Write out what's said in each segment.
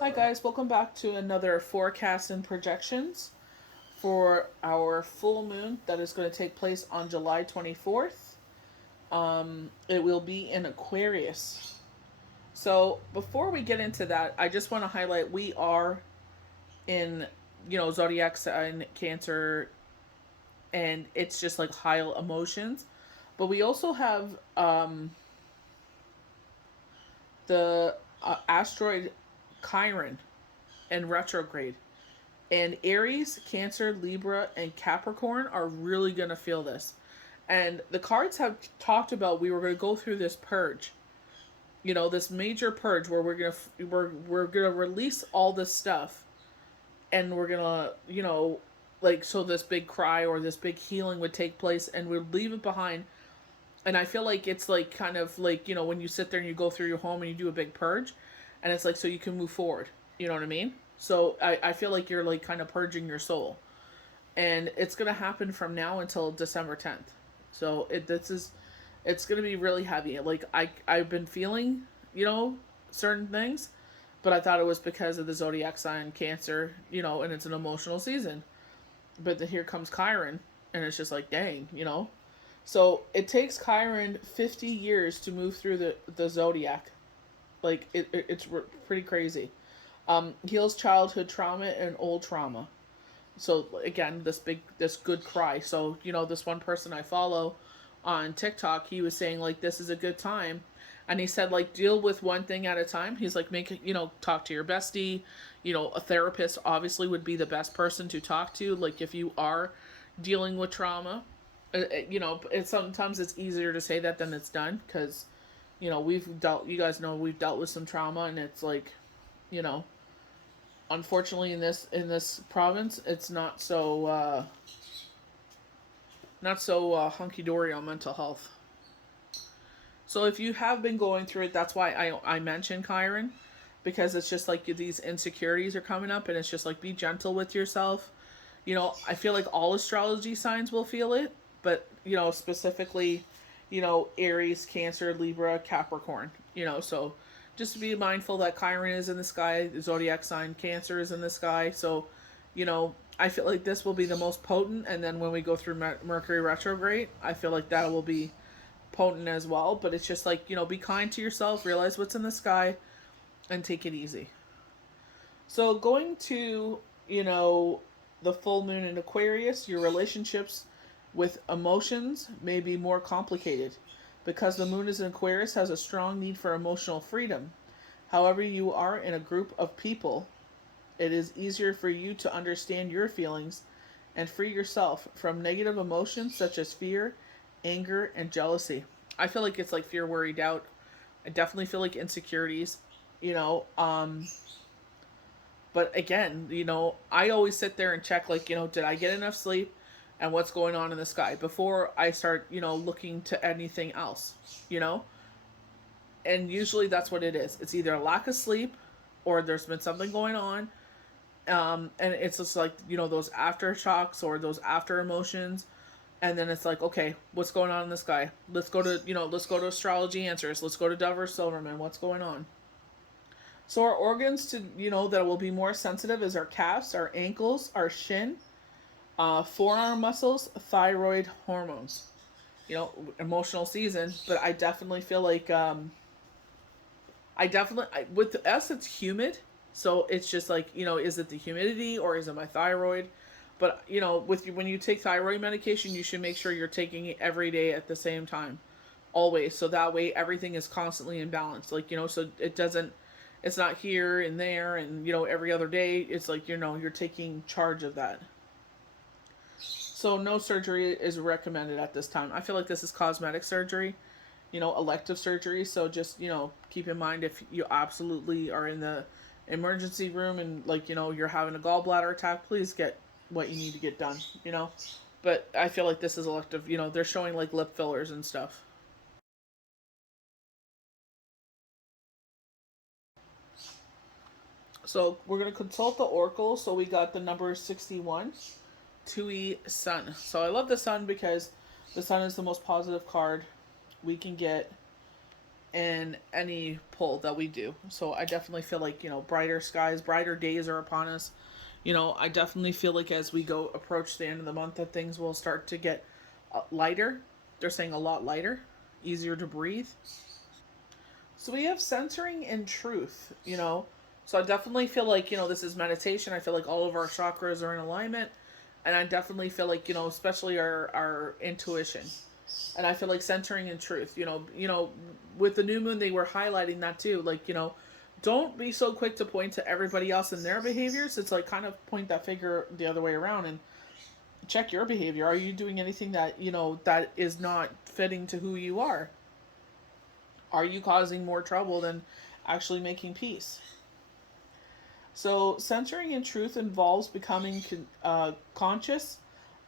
Hi guys, welcome back to another forecast and projections for our full moon that is going to take place on July 24th. It will be in Aquarius. So before we get into that, I just want to highlight we are in, zodiac sign Cancer, and it's just like high emotions. But we also have the asteroid Chiron in retrograde. And Aries, Cancer, Libra, and Capricorn are really going to feel this. And the cards have talked about we were going to go through this purge. This major purge where we're going to release all this stuff and we're going to, like so this big cry or this big healing would take place and we'd leave it behind. And I feel like it's like kind of like, when you sit there and you go through your home and you do a big purge and it's like so you can move forward. You know what I mean? So I feel like you're like kind of purging your soul. And it's gonna happen from now until December 10th. So it's gonna be really heavy. Like I've been feeling, certain things, but I thought it was because of the zodiac sign Cancer, and it's an emotional season. But then here comes Chiron, and it's just like dang. So it takes Chiron 50 years to move through the zodiac. Like it's pretty crazy. Heals childhood trauma and old trauma. So again, this good cry. So this one person I follow on TikTok, he was saying like this is a good time, and he said like deal with one thing at a time. He's like make talk to your bestie. A therapist obviously would be the best person to talk to. Like if you are dealing with trauma, sometimes it's easier to say that than it's done because we've dealt. You guys know we've dealt with some trauma, and it's like you know unfortunately in this province it's not so hunky dory on mental health. So if you have been going through it, that's why I mentioned Chiron, because it's just like these insecurities are coming up, and it's just like be gentle with yourself. I feel like all astrology signs will feel it, but specifically, Aries, Cancer, Libra, Capricorn. So just be mindful that Chiron is in the sky, the zodiac sign Cancer is in the sky. So, I feel like this will be the most potent, and then when we go through Mercury retrograde, I feel like that will be potent as well. But it's just like be kind to yourself, realize what's in the sky, and take it easy. So going to the full moon in Aquarius, your relationships with emotions may be more complicated because the moon is in Aquarius has a strong need for emotional freedom. However, you are in a group of people, it is easier for you to understand your feelings and free yourself from negative emotions such as fear, anger, and jealousy. I feel like it's like fear, worry, doubt. I definitely feel like insecurities, you know. But again, I always sit there and check, like, did I get enough sleep and what's going on in the sky before I start, looking to anything else, you know? And usually that's what it is. It's either a lack of sleep or there's been something going on. And it's just like, those aftershocks or those after emotions. And then it's like, okay, what's going on in the sky? Let's go to astrology answers. Let's go to Dover Silverman. What's going on? So our organs to that will be more sensitive is our calves, our ankles, our shin, forearm muscles, thyroid hormones. Emotional season, but I definitely feel like with us it's humid, so it's just like is it the humidity or is it my thyroid? But when you take thyroid medication, you should make sure you're taking it every day at the same time, always, so that way everything is constantly in balance. Like so it doesn't it's not here and there and every other day. It's like you're taking charge of that. So no surgery is recommended at this time. I feel like this is cosmetic surgery, elective surgery. So just keep in mind if you absolutely are in the emergency room and like you're having a gallbladder attack, please get what you need to get done. But I feel like this is elective. They're showing like lip fillers and stuff. So we're gonna consult the oracle. So we got the number 61, Tui Sun. So I love the Sun because the Sun is the most positive card we can get. in any poll that we do. So I definitely feel like, brighter skies, brighter days are upon us. I definitely feel like as we go approach the end of the month that things will start to get lighter. They're saying a lot lighter, easier to breathe. So we have centering and truth. So I definitely feel like, this is meditation. I feel like all of our chakras are in alignment. And I definitely feel like, especially our intuition. And I feel like centering and truth. With the new moon they were highlighting that too. Like, don't be so quick to point to everybody else and their behaviors. It's like kind of point that figure the other way around and check your behavior. Are you doing anything that, that is not fitting to who you are? Are you causing more trouble than actually making peace? So, centering in truth involves becoming conscious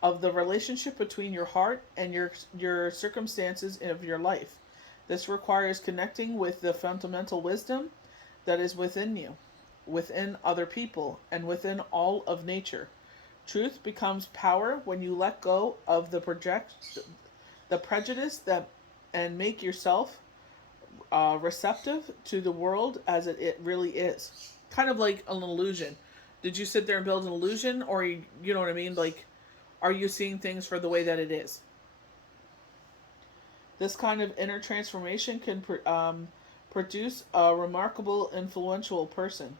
of the relationship between your heart and your circumstances of your life. This requires connecting with the fundamental wisdom that is within you, within other people, and within all of nature. Truth becomes power when you let go of the prejudice that and make yourself receptive to the world as it really is. Kind of like an illusion. Did you sit there and build an illusion, or you know what I mean? Like, are you seeing things for the way that it is? This kind of inner transformation can produce a remarkable, influential person,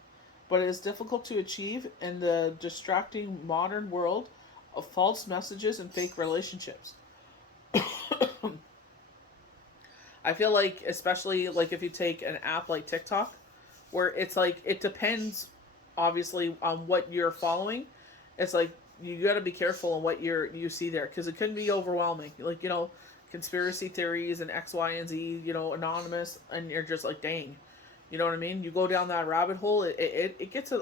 but it is difficult to achieve in the distracting modern world of false messages and fake relationships. I feel like, especially like if you take an app like TikTok, where it's like it depends, obviously, on what you're following. It's like you got to be careful on what you see there because it can be overwhelming. Like conspiracy theories and X, Y, and Z. Anonymous, and you're just like, dang. You know what I mean? You go down that rabbit hole, it gets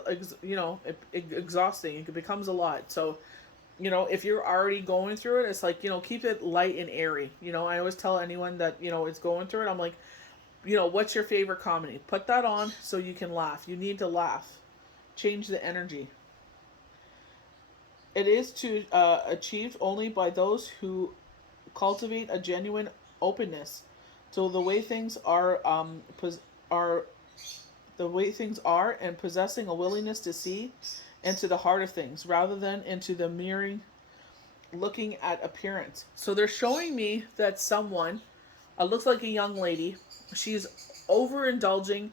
exhausting. It becomes a lot. So if you're already going through it, it's like, keep it light and airy. I always tell anyone that, is going through it, I'm like, what's your favorite comedy? Put that on so you can laugh. You need to laugh. Change the energy. It is to achieved only by those who cultivate a genuine openness to the way things are the way things are, and possessing a willingness to see into the heart of things rather than into the mirroring looking at appearance. So they're showing me that someone looks like a young lady. She's overindulging,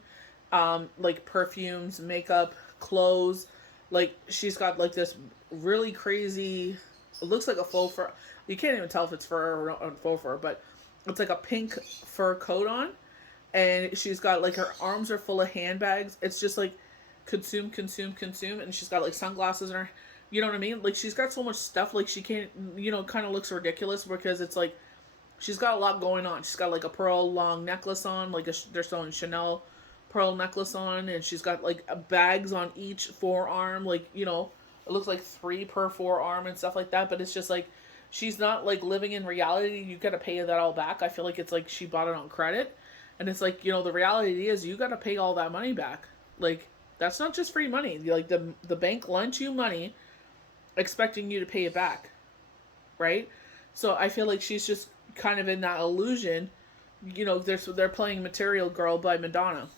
like perfumes, makeup, clothes. Like she's got like this really crazy. It looks like a faux fur. You can't even tell if it's fur or faux fur, but it's like a pink fur coat on, and she's got like her arms are full of handbags. It's just like consume, consume, consume, and she's got like sunglasses in her. You know what I mean? Like she's got so much stuff. Like she can't. Kind of looks ridiculous because it's like she's got a lot going on. She's got like a pearl long necklace on, like they're selling Chanel pearl necklace on, and she's got like bags on each forearm. Like it looks like 3 per forearm and stuff like that. But it's just like she's not like living in reality. You got to pay that all back. I feel like it's like she bought it on credit, and it's like the reality is you got to pay all that money back. Like that's not just free money. Like the bank lent you money, expecting you to pay it back, right? So I feel like she's just kind of in that illusion. They're playing Material Girl by Madonna,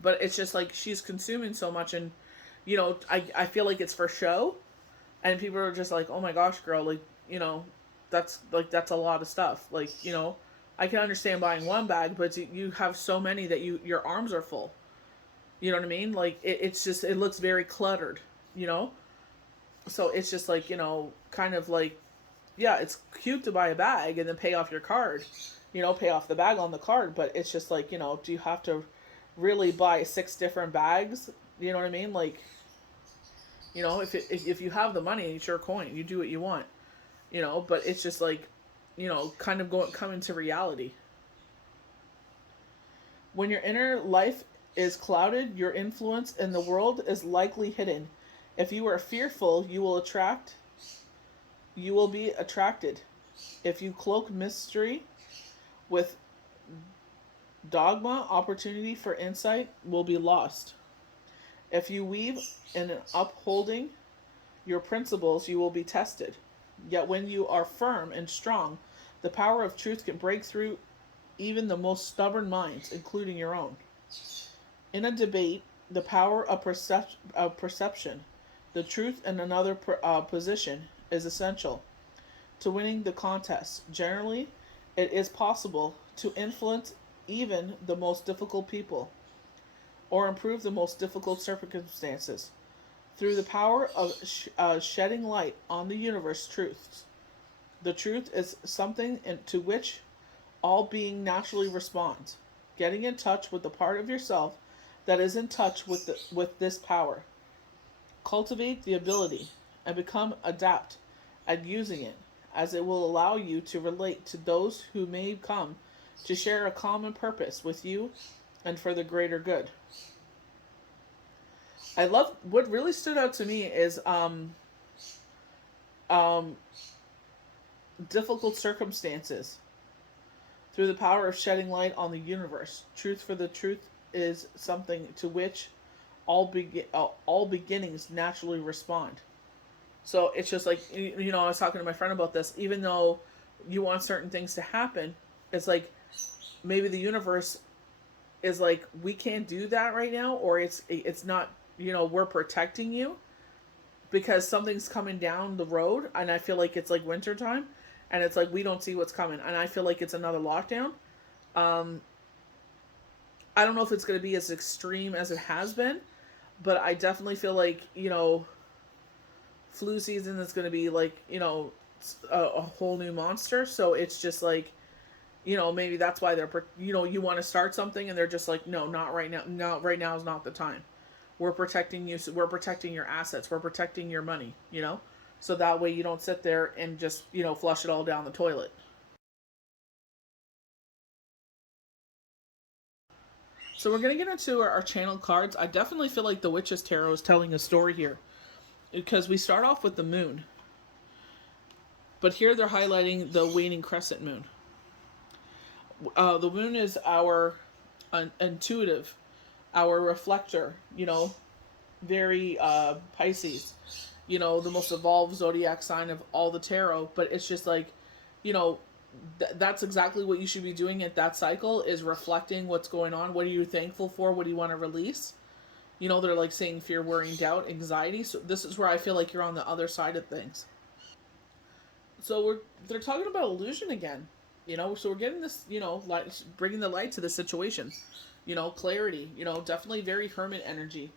but it's just like she's consuming so much, and I feel like it's for show, and people are just like, oh my gosh, girl, like that's a lot of stuff. Like I can understand buying one bag, but you have so many that your arms are full. You know what I mean? Like it's just it looks very cluttered. You know, so it's just like kind of like yeah, it's cute to buy a bag and then pay off your card. Pay off the bag on the card, but it's just like do you have to really buy 6 different bags? You know what I mean? Like if you have the money and it's your coin, you do what you want. But it's just like kind of coming to reality. When your inner life is clouded, your influence in the world is likely hidden. If you are fearful, you will be attracted. If you cloak mystery with dogma, opportunity for insight will be lost. If you weave in upholding your principles, you will be tested. Yet when you are firm and strong, the power of truth can break through even the most stubborn minds, including your own. In a debate, the power of, perception, the truth in another position, is essential to winning the contest. Generally, it is possible to influence even the most difficult people or improve the most difficult circumstances through the power of shedding light on the universe truths. The truth is something to which all being naturally responds. Getting in touch with the part of yourself that is in touch with this power. Cultivate the ability and become adept at using it, as it will allow you to relate to those who may come to share a common purpose with you and for the greater good. I love what really stood out to me is um, difficult circumstances through the power of shedding light on the universe. Truth for the truth is something to which all beginnings naturally respond. So it's just like, I was talking to my friend about this. Even though you want certain things to happen, it's like maybe the universe is like, we can't do that right now, or it's not. We're protecting you because something's coming down the road, and I feel like it's like wintertime, and it's like we don't see what's coming, and I feel like it's another lockdown. Um, I don't know if it's going to be as extreme as it has been, but I definitely feel like flu season is going to be like a whole new monster. So it's just like maybe that's why they're you want to start something and they're just like, no, not right now. No, right now is not the time. We're protecting you. So we're protecting your assets. We're protecting your money. So that way you don't sit there and just flush it all down the toilet. So we're gonna get into our channel cards. I definitely feel like the Witch's Tarot is telling a story here because we start off with the moon, but here they're highlighting the waning crescent moon. The moon is our intuitive, our reflector. Very Pisces. The most evolved zodiac sign of all the tarot. But it's just like, you know, that's exactly what you should be doing at that cycle, is reflecting what's going on. What are you thankful for? What do you want to release? They're like saying fear, worrying, doubt, anxiety. So this is where I feel like you're on the other side of things. So they're talking about illusion again. So we're getting this, light, bringing the light to the situation. Clarity. Definitely very hermit energy.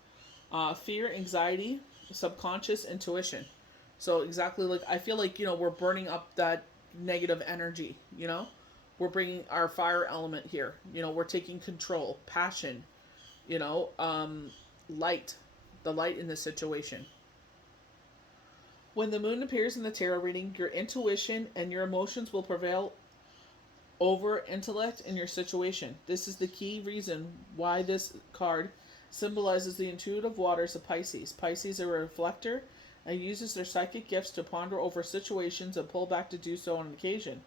Fear, anxiety, subconscious, intuition. So exactly, like, I feel like we're burning up that negative energy. We're bringing our fire element here. We're taking control, passion. You know, um, light, the light in this situation. When the moon appears in the tarot reading, your intuition and your emotions will prevail over intellect in your situation. This is the key reason why this card symbolizes the intuitive waters of Pisces. Pisces are a reflector and uses their psychic gifts to ponder over situations and pull back to do so on occasion.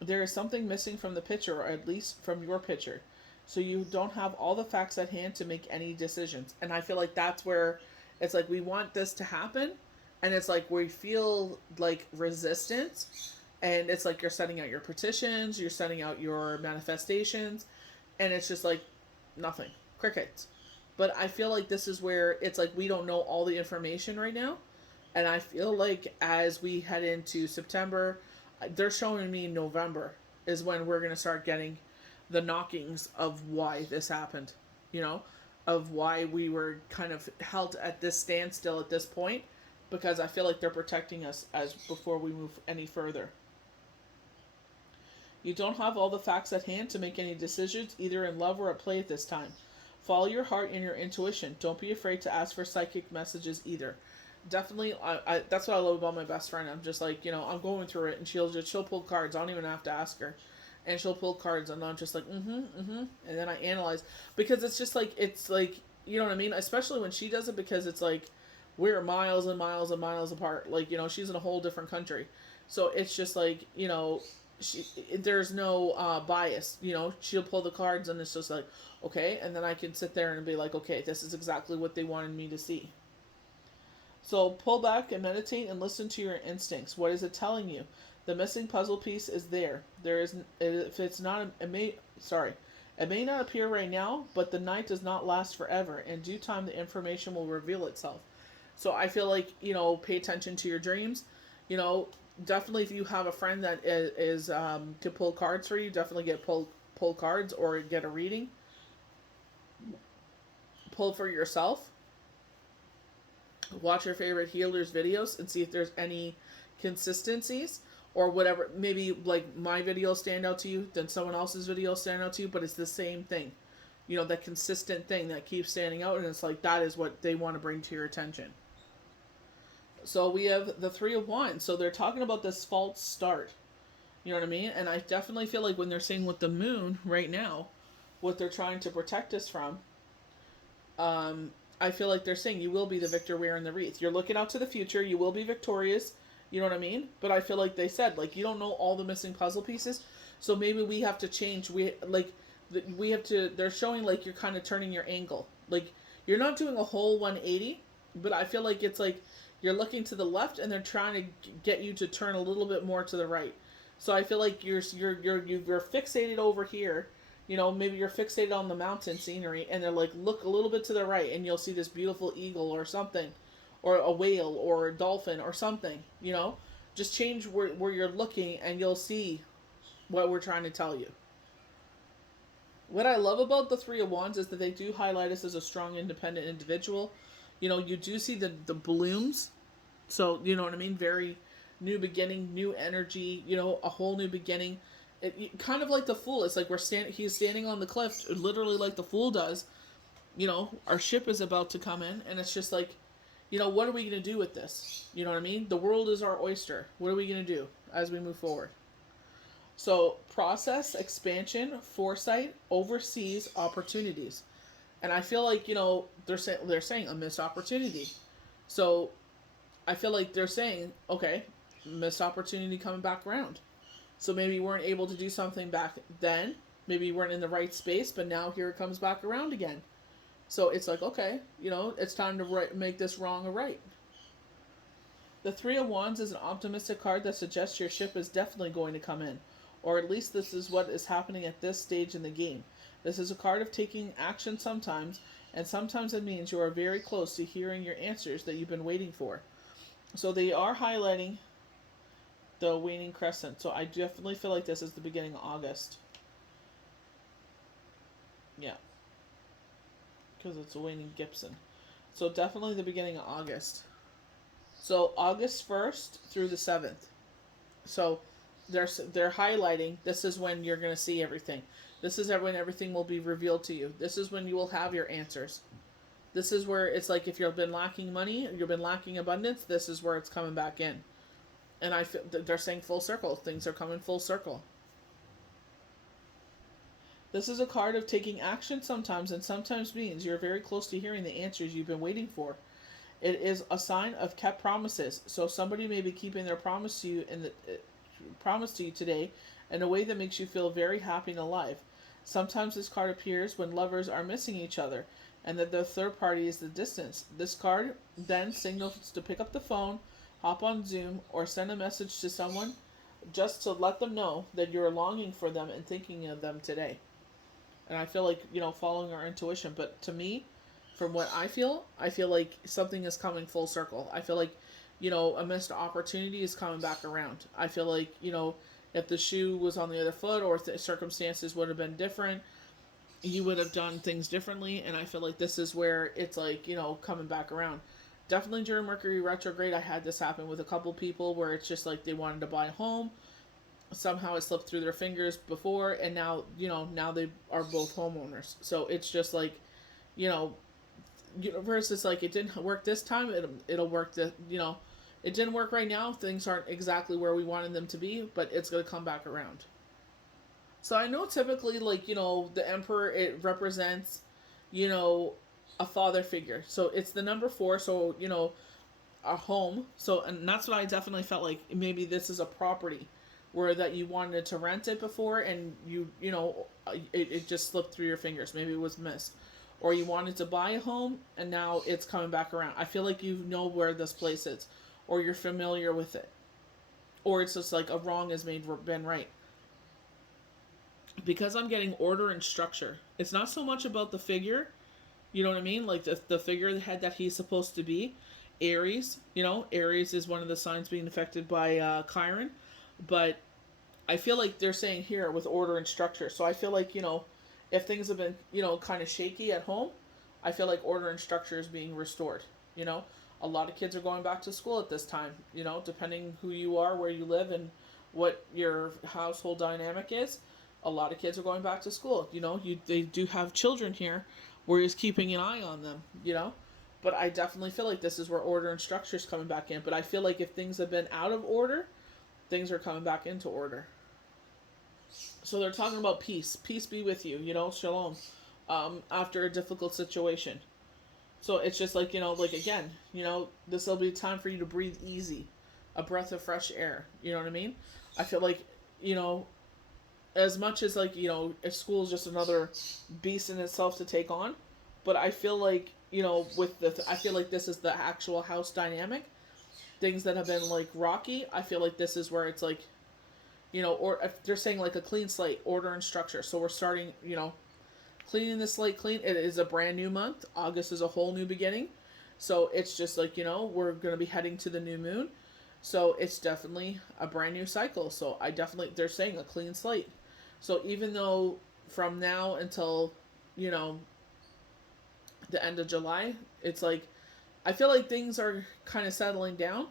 There is something missing from the picture, or at least from your picture. So you don't have all the facts at hand to make any decisions. And I feel like that's where it's like we want this to happen, and it's like we feel like resistance, and it's like you're sending out your petitions, you're sending out your manifestations, and it's just like nothing. Crickets. But I feel like this is where it's like we don't know all the information right now. And I feel like as we head into September, they're showing me November is when we're going to start getting the knockings of why this happened, you know, of why we were kind of held at this standstill at this point, because I feel like they're protecting us as before we move any further. You don't have all the facts at hand to make any decisions, either in love or at play at this time. Follow your heart and your intuition. Don't be afraid to ask for psychic messages either. Definitely, that's what I love about my best friend. I'm just like, I'm going through it, and she'll pull cards. I don't even have to ask her, and she'll pull cards, and I'm just like, and then I analyze, because it's like you know what I mean. Especially when she does it, because it's like we're miles and miles and miles apart. Like she's in a whole different country, so it's just like there's no bias. She'll pull the cards, and it's just like, okay, and then I can sit there and be like, okay, this is exactly what they wanted me to see. So pull back and meditate and listen to your instincts. What is it telling you? The missing puzzle piece is there. There is, if it's not, it may not appear right now, but the night does not last forever. In due time, the information will reveal itself. So I feel like, pay attention to your dreams. You know, definitely if you have a friend that to pull cards for you, definitely pull cards or get a reading. Pull for yourself. Watch your favorite healers' videos and see if there's any consistencies or whatever. Maybe like my videos stand out to you, then someone else's videos stand out to you, but it's the same thing. That consistent thing that keeps standing out, and it's like that is what they want to bring to your attention. So we have the Three of Wands. So they're talking about this false start. You know what I mean? And I definitely feel like when they're saying with the moon right now, what they're trying to protect us from, I feel like they're saying you will be the victor wearing the wreath. You're looking out to the future. You will be victorious. You know what I mean? But I feel like they said, like, you don't know all the missing puzzle pieces. So maybe we have to change. They're showing like you're kind of turning your angle. Like, you're not doing a whole 180, but I feel like it's like you're looking to the left and they're trying to get you to turn a little bit more to the right. So I feel like you're fixated over here. Maybe you're fixated on the mountain scenery, and they're like, look a little bit to the right, and you'll see this beautiful eagle or something, or a whale or a dolphin or something. Just change where you're looking, and you'll see what we're trying to tell you. What I love about the Three of Wands is that they do highlight us as a strong, independent individual. You do see the blooms, so you know what I mean. Very new beginning, new energy. A whole new beginning. Kind of like the Fool. It's like he's standing on the cliff, literally like the Fool does. Our ship is about to come in, and it's just like, what are we going to do with this? You know what I mean? The world is our oyster. What are we going to do as we move forward? So, process, expansion, foresight, overseas opportunities. And I feel like, they're saying a missed opportunity. So, I feel like they're saying, okay, missed opportunity coming back around. So maybe you weren't able to do something back then. Maybe you weren't in the right space, but now here it comes back around again. So it's like, okay, it's time to make this wrong or right. The Three of Wands is an optimistic card that suggests your ship is definitely going to come in. Or at least this is what is happening at this stage in the game. This is a card of taking action sometimes, and sometimes it means you are very close to hearing your answers that you've been waiting for. So they are highlighting the waning crescent. So I definitely feel like this is the beginning of August. Yeah. Because it's a waning Gibson. So definitely the beginning of August. So August 1st through the 7th. So they're highlighting this is when you're going to see everything. This is when everything will be revealed to you. This is when you will have your answers. This is where it's like if you've been lacking money, you've been lacking abundance, this is where it's coming back in. And I feel they're saying full circle. Things are coming full circle. This is a card of taking action sometimes, and sometimes means you're very close to hearing the answers you've been waiting for. It is a sign of kept promises. So somebody may be keeping their promise to you today in a way that makes you feel very happy and alive. Sometimes this card appears when lovers are missing each other, and that the third party is the distance. This card then signals to pick up the phone, hop on Zoom, or send a message to someone just to let them know that you're longing for them and thinking of them today. And I feel like, following our intuition. But to me, from what I feel like something is coming full circle. I feel like, a missed opportunity is coming back around. I feel like, if the shoe was on the other foot or if the circumstances would have been different, you would have done things differently. And I feel like this is where it's like, coming back around. Definitely during Mercury retrograde, I had this happen with a couple people where it's just like they wanted to buy a home. Somehow it slipped through their fingers before, and now, now they are both homeowners. So it's just like, universe is like, it didn't work this time, it'll work, it didn't work right now, things aren't exactly where we wanted them to be, but it's going to come back around. So I know typically, like, the Emperor, it represents, a father figure. So it's the number 4, so, a home. So, and that's what I definitely felt like. Maybe this is a property where that you wanted to rent it before, and it just slipped through your fingers. Maybe it was missed. Or you wanted to buy a home, and now it's coming back around. I feel like you know where this place is, or you're familiar with it. or it's just like a wrong has been right. Because I'm getting order and structure. It's not so much about the figure, you know what I mean? Like the figurehead that he's supposed to be. Aries, Aries is one of the signs being affected by Chiron. But I feel like they're saying here with order and structure. So I feel like, if things have been, kind of shaky at home, I feel like order and structure is being restored. You know, a lot of kids are going back to school at this time, depending who you are, where you live, and what your household dynamic is. A lot of kids are going back to school. They do have children here where he's keeping an eye on them. But I definitely feel like this is where order and structure is coming back in. But I feel like if things have been out of order, things are coming back into order. So they're talking about peace. Peace be with you, shalom. After a difficult situation. So it's just like, like again, this will be time for you to breathe easy. A breath of fresh air. You know what I mean? I feel like, as much as like, school is just another beast in itself to take on. But I feel like, I feel like this is the actual house dynamic. Things that have been like rocky, I feel like this is where it's like, or if they're saying like a clean slate, order and structure. So we're starting, cleaning the slate clean. It is a brand new month. August is a whole new beginning. So it's just like, we're going to be heading to the new moon. So it's definitely a brand new cycle. So they're saying a clean slate. So even though from now until, the end of July, it's like, I feel like things are kind of settling down,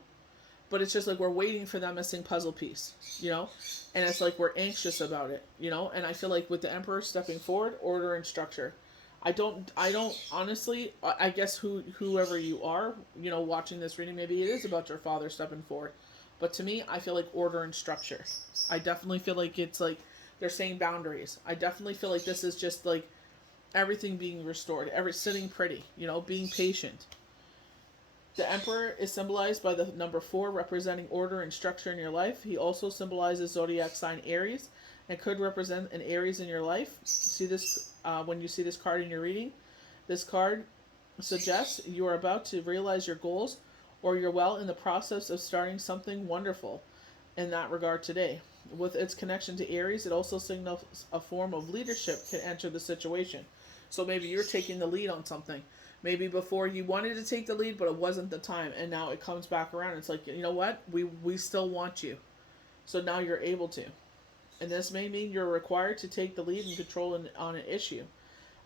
but it's just like we're waiting for that missing puzzle piece, and it's like we're anxious about it, and I feel like with the Emperor stepping forward, order and structure. I don't honestly, I guess whoever you are, watching this reading, maybe it is about your father stepping forward, but to me, I feel like order and structure. I definitely feel like it's like they're saying boundaries. I definitely feel like this is just like everything being restored, sitting pretty, being patient. The Emperor is symbolized by the number 4, representing order and structure in your life. He also symbolizes zodiac sign Aries and could represent an Aries in your life. See this when you see this card in your reading. This card suggests you are about to realize your goals, or you're well in the process of starting something wonderful in that regard today. With its connection to Aries, it also signals a form of leadership can enter the situation. So maybe you're taking the lead on something. Maybe before you wanted to take the lead, but it wasn't the time, and now it comes back around. It's like, you know what? We still want you. So now you're able to. And this may mean you're required to take the lead and control on an issue.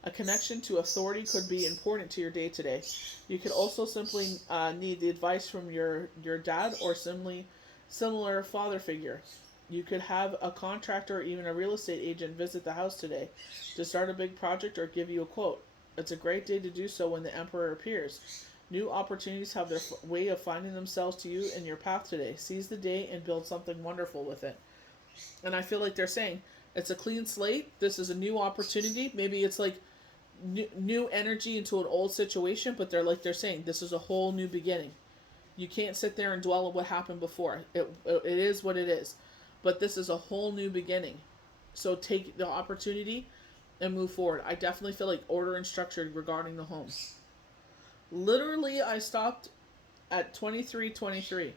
A connection to authority could be important to your day to day. You could also simply need the advice from your dad or similar father figure. You could have a contractor or even a real estate agent visit the house today to start a big project or give you a quote. It's a great day to do so when the Emperor appears. New opportunities have their way of finding themselves to you in your path today. Seize the day and build something wonderful with it. And I feel like they're saying it's a clean slate. This is a new opportunity. Maybe it's like new energy into an old situation, but they're saying this is a whole new beginning. You can't sit there and dwell on what happened before. It is what it is. But this is a whole new beginning. So take the opportunity and move forward. I definitely feel like order and structure regarding the home. Literally, I stopped at 23:23,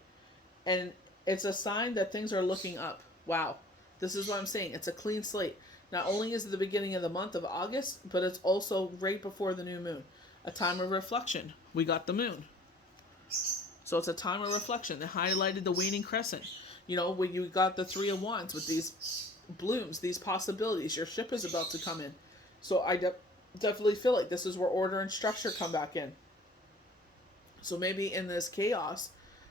and it's a sign that things are looking up. Wow. This is what I'm saying. It's a clean slate. Not only is it the beginning of the month of August, but it's also right before the new moon. A time of reflection. We got the moon. So it's a time of reflection. They highlighted the waning crescent. When you got the 3 of Wands with these blooms, these possibilities. Your ship is about to come in. So I definitely feel like this is where order and structure come back in. So maybe in this chaos,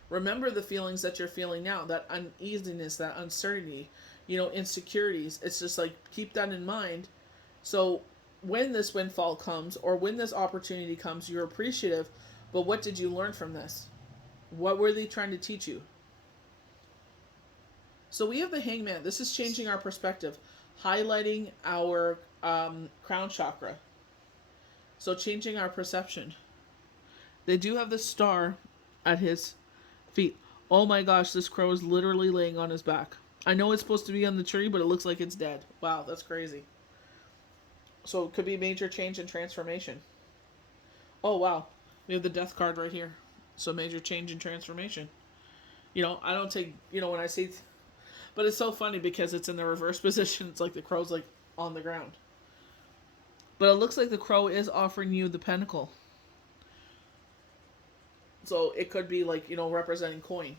remember the feelings that you're feeling now, that uneasiness, that uncertainty, insecurities. It's just like, keep that in mind. So when this windfall comes or when this opportunity comes, you're appreciative. But what did you learn from this? What were they trying to teach you? So we have the Hangman. This is changing our perspective, highlighting our crown chakra. So changing our perception. They do have the star at his feet. Oh my gosh, this crow is literally laying on his back. I know it's supposed to be on the tree, but it looks like it's dead. Wow, that's crazy. So it could be major change and transformation. Oh wow, we have the death card right here. So major change and transformation. I don't take, when I say, but it's so funny because it's in the reverse position. It's like the crow's like on the ground. But it looks like the crow is offering you the pentacle. So it could be like, representing coin.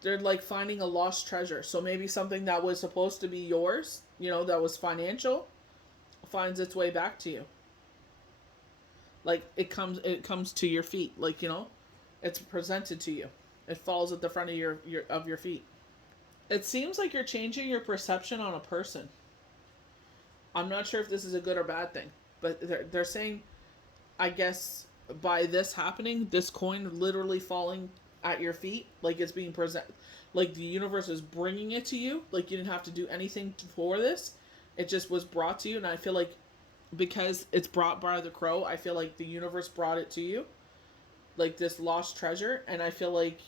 They're like finding a lost treasure. So maybe something that was supposed to be yours, that was financial, finds its way back to you. Like it comes to your feet. Like, it's presented to you. It falls at the front of your feet. It seems like you're changing your perception on a person. I'm not sure if this is a good or bad thing, but they're saying, I guess, by this happening, this coin literally falling at your feet, like it's being present, like the universe is bringing it to you, like you didn't have to do anything for this. It just was brought to you, and I feel like because it's brought by the crow, I feel like the universe brought it to you, like this lost treasure, and I feel like,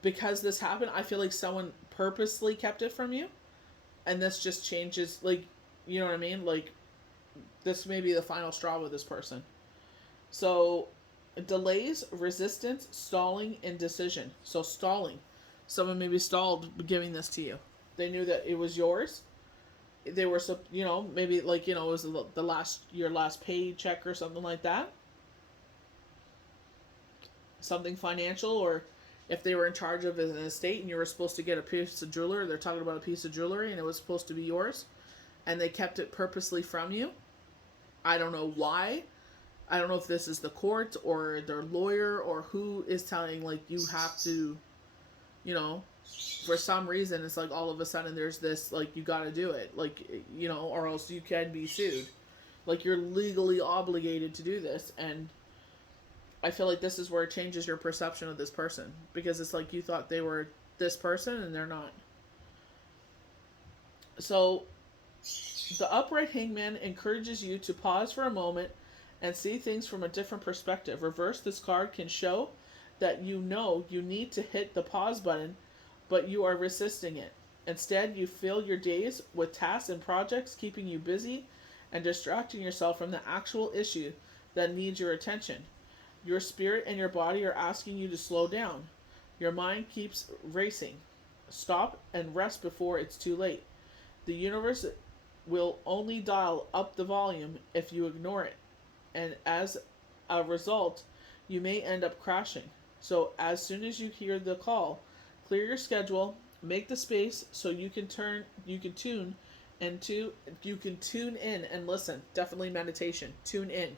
because this happened, I feel like someone purposely kept it from you, and this just changes, like, you know what I mean? Like, this may be the final straw with this person. So, delays, resistance, stalling, indecision. So, stalling. Someone maybe stalled giving this to you. They knew that it was yours. They were, maybe like, it was your last paycheck or something like that. Something financial, or if they were in charge of an estate and you were supposed to get a piece of jewelry, they're talking about a piece of jewelry and it was supposed to be yours, and they kept it purposely from you. I don't know why. I don't know if this is the court or their lawyer or who is telling, like, you have to, for some reason, it's like all of a sudden there's this, like, you got to do it. Like, or else you can be sued. Like, you're legally obligated to do this. And I feel like this is where it changes your perception of this person. Because it's like you thought they were this person and they're not. So, the upright hangman encourages you to pause for a moment and see things from a different perspective. Reverse, this card can show that you need to hit the pause button, but you are resisting it. Instead, you fill your days with tasks and projects, keeping you busy and distracting yourself from the actual issue that needs your attention. Your spirit and your body are asking you to slow down. Your mind keeps racing. Stop and rest before it's too late. The universe will only dial up the volume if you ignore it. And as a result, you may end up crashing. So as soon as you hear the call, clear your schedule, make the space so you can tune in and listen. Definitely meditation. Tune in.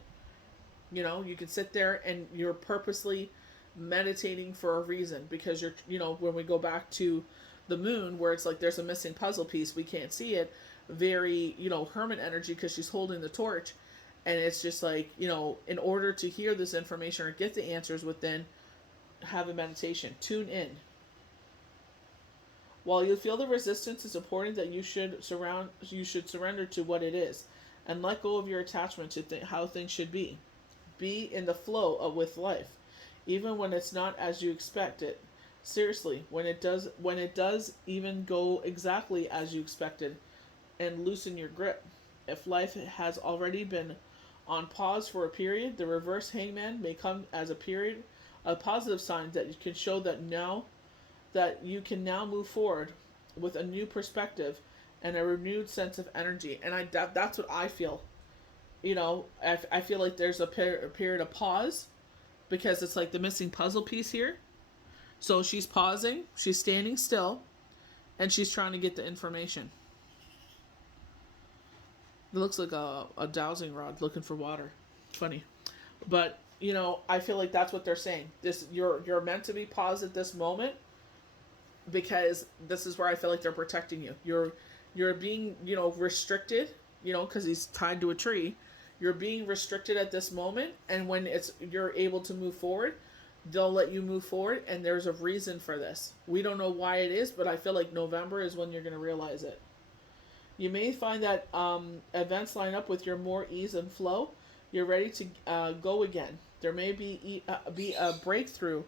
You can sit there and you're purposely meditating for a reason, because you're, when we go back to the moon, where it's like there's a missing puzzle piece, we can't see it, very, hermit energy, because she's holding the torch. And it's just like, in order to hear this information or get the answers within, have a meditation. Tune in. While you feel the resistance, it's important that you should surrender to what it is and let go of your attachment to how things should be. Be in the flow with life, even when it's not as you expect it. Seriously, when it does even go exactly as you expected, and loosen your grip. If life has already been on pause for a period, the reverse hangman may come as a positive sign that you can show that you can now move forward with a new perspective and a renewed sense of energy. And that's what I feel. I feel like there's a period of pause, because it's like the missing puzzle piece here. So she's pausing, she's standing still, and she's trying to get the information. It looks like a dowsing rod looking for water. Funny. But, I feel like that's what they're saying. You're meant to be paused at this moment, because this is where I feel like they're protecting you. You're being, restricted, because he's tied to a tree. You're being restricted at this moment, and when you're able to move forward, they'll let you move forward, and there's a reason for this. We don't know why it is, but I feel like November is when you're going to realize it. You may find that events line up with your more ease and flow. You're ready to go again. There may be a breakthrough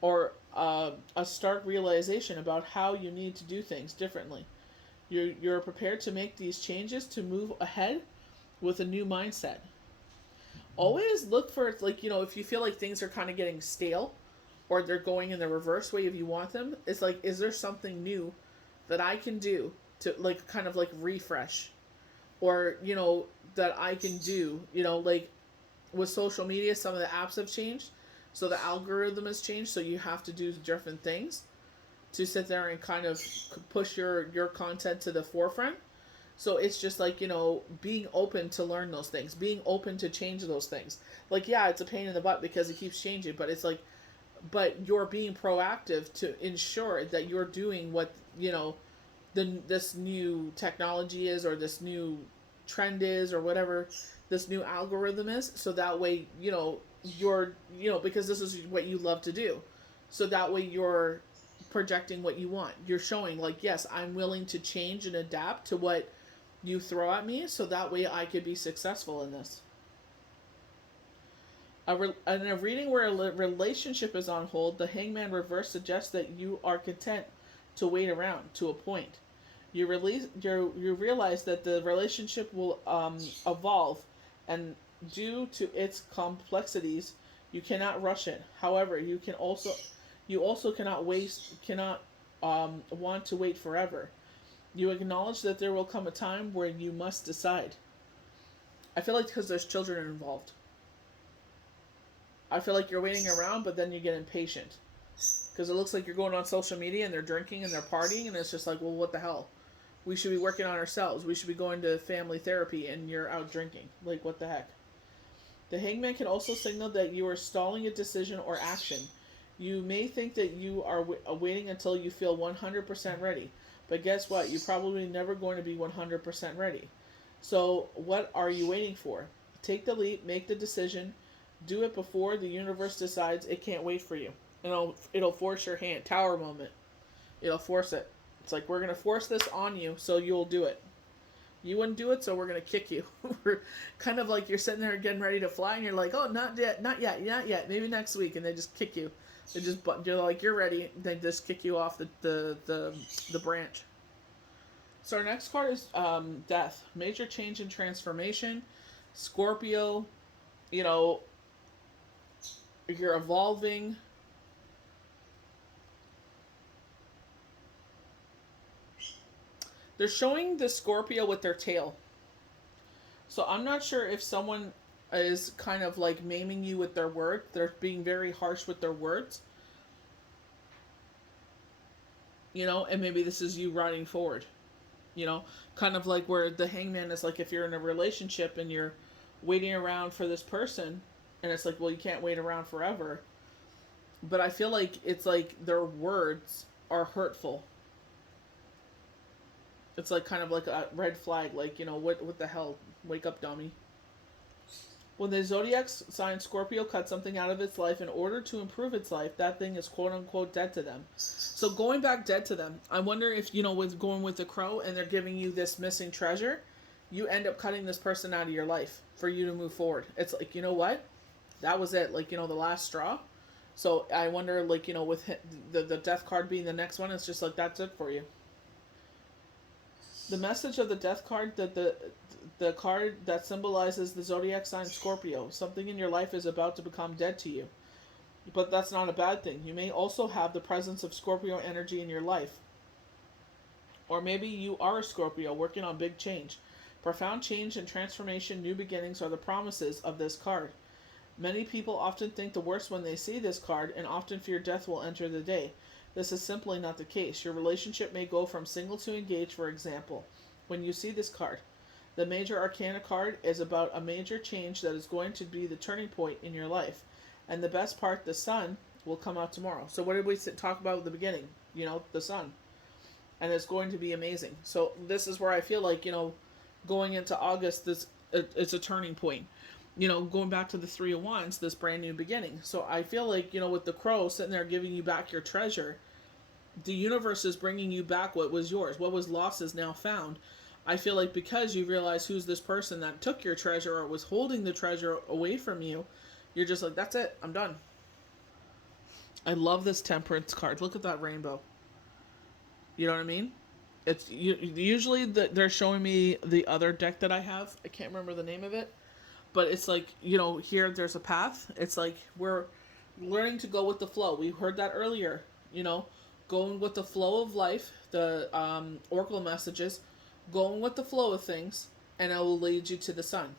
or a stark realization about how you need to do things differently. You're prepared to make these changes to move ahead with a new mindset. always look for, like, if you feel like things are kind of getting stale or they're going in the reverse way if you want them, it's like, is there something new that I can do to, like, kind of like refresh, or that I can do, like with social media, some of the apps have changed, so the algorithm has changed, so you have to do different things to sit there and kind of push your content to the forefront. So it's just like, being open to learn those things, being open to change those things. Like, yeah, it's a pain in the butt because it keeps changing, but it's like, but you're being proactive to ensure that you're doing what, this new technology is, or this new trend is, or whatever this new algorithm is. So that way, you're, because this is what you love to do. So that way you're projecting what you want. You're showing, like, yes, I'm willing to change and adapt to what you throw at me, so that way I could be successful in this. In a reading where a relationship is on hold, the Hangman reverse suggests that you are content to wait around to a point. You realize that the relationship will evolve, and due to its complexities, you cannot rush it. However, you also cannot want to wait forever. You acknowledge that there will come a time where you must decide. I feel like because there's children involved. I feel like you're waiting around, but then you get impatient. Because it looks like you're going on social media and they're drinking and they're partying, and it's just like, well, what the hell? We should be working on ourselves. We should be going to family therapy, and you're out drinking. Like, what the heck? The Hangman can also signal that you are stalling a decision or action. You may think that you are waiting until you feel 100% ready. But guess what? You're probably never going to be 100% ready. So, what are you waiting for? Take the leap, make the decision, do it before the universe decides it can't wait for you. And it'll force your hand. Tower moment. It'll force it. It's like, we're going to force this on you, so you'll do it. You wouldn't do it, so we're going to kick you. We're kind of like, you're sitting there getting ready to fly, and you're like, oh, not yet, not yet, not yet, maybe next week, and they just kick you. You're like, you're ready, they just kick you off the branch. So our next card is Death. Major change and transformation. Scorpio, you know, you're evolving. They're showing the Scorpio with their tail. So I'm not sure if someone is kind of like maiming you with their word. They're being very harsh with their words. And maybe this is you riding forward. Kind of like where the Hangman is like, if you're in a relationship and you're waiting around for this person, and it's like, well, you can't wait around forever. But I feel like it's like their words are hurtful. It's like kind of like a red flag, like, what the hell? Wake up, dummy. When the zodiac sign Scorpio cuts something out of its life in order to improve its life, that thing is quote unquote dead to them. So going back dead to them, I wonder if, with going with the crow and they're giving you this missing treasure, you end up cutting this person out of your life for you to move forward. It's like, you know what? That was it. Like, the last straw. So I wonder, like, with the death card being the next one, it's just like, that's it for you. The message of the death card, that the card that symbolizes the zodiac sign Scorpio. Something in your life is about to become dead to you. But that's not a bad thing. You may also have the presence of Scorpio energy in your life. Or maybe you are a Scorpio working on big change. Profound change and transformation, new beginnings are the promises of this card. Many people often think the worst when they see this card and often fear death will enter the day. This is simply not the case. Your relationship may go from single to engaged, for example, when you see this card. The Major Arcana card is about a major change that is going to be the turning point in your life. And the best part, the sun, will come out tomorrow. So what did we talk about at the beginning? The sun. And it's going to be amazing. So this is where I feel like, going into August, it's a turning point. Going back to the Three of Wands, this brand new beginning. So I feel like, with the crow sitting there giving you back your treasure, the universe is bringing you back what was yours. What was lost is now found. I feel like because you realize who's this person that took your treasure or was holding the treasure away from you, you're just like, that's it, I'm done. I love this Temperance card. Look at that rainbow. You know what I mean? Usually they're showing me the other deck that I have. I can't remember the name of it. But it's like, here there's a path. It's like we're learning to go with the flow. We heard that earlier, going with the flow of life, the oracle messages, going with the flow of things, and it will lead you to the sun,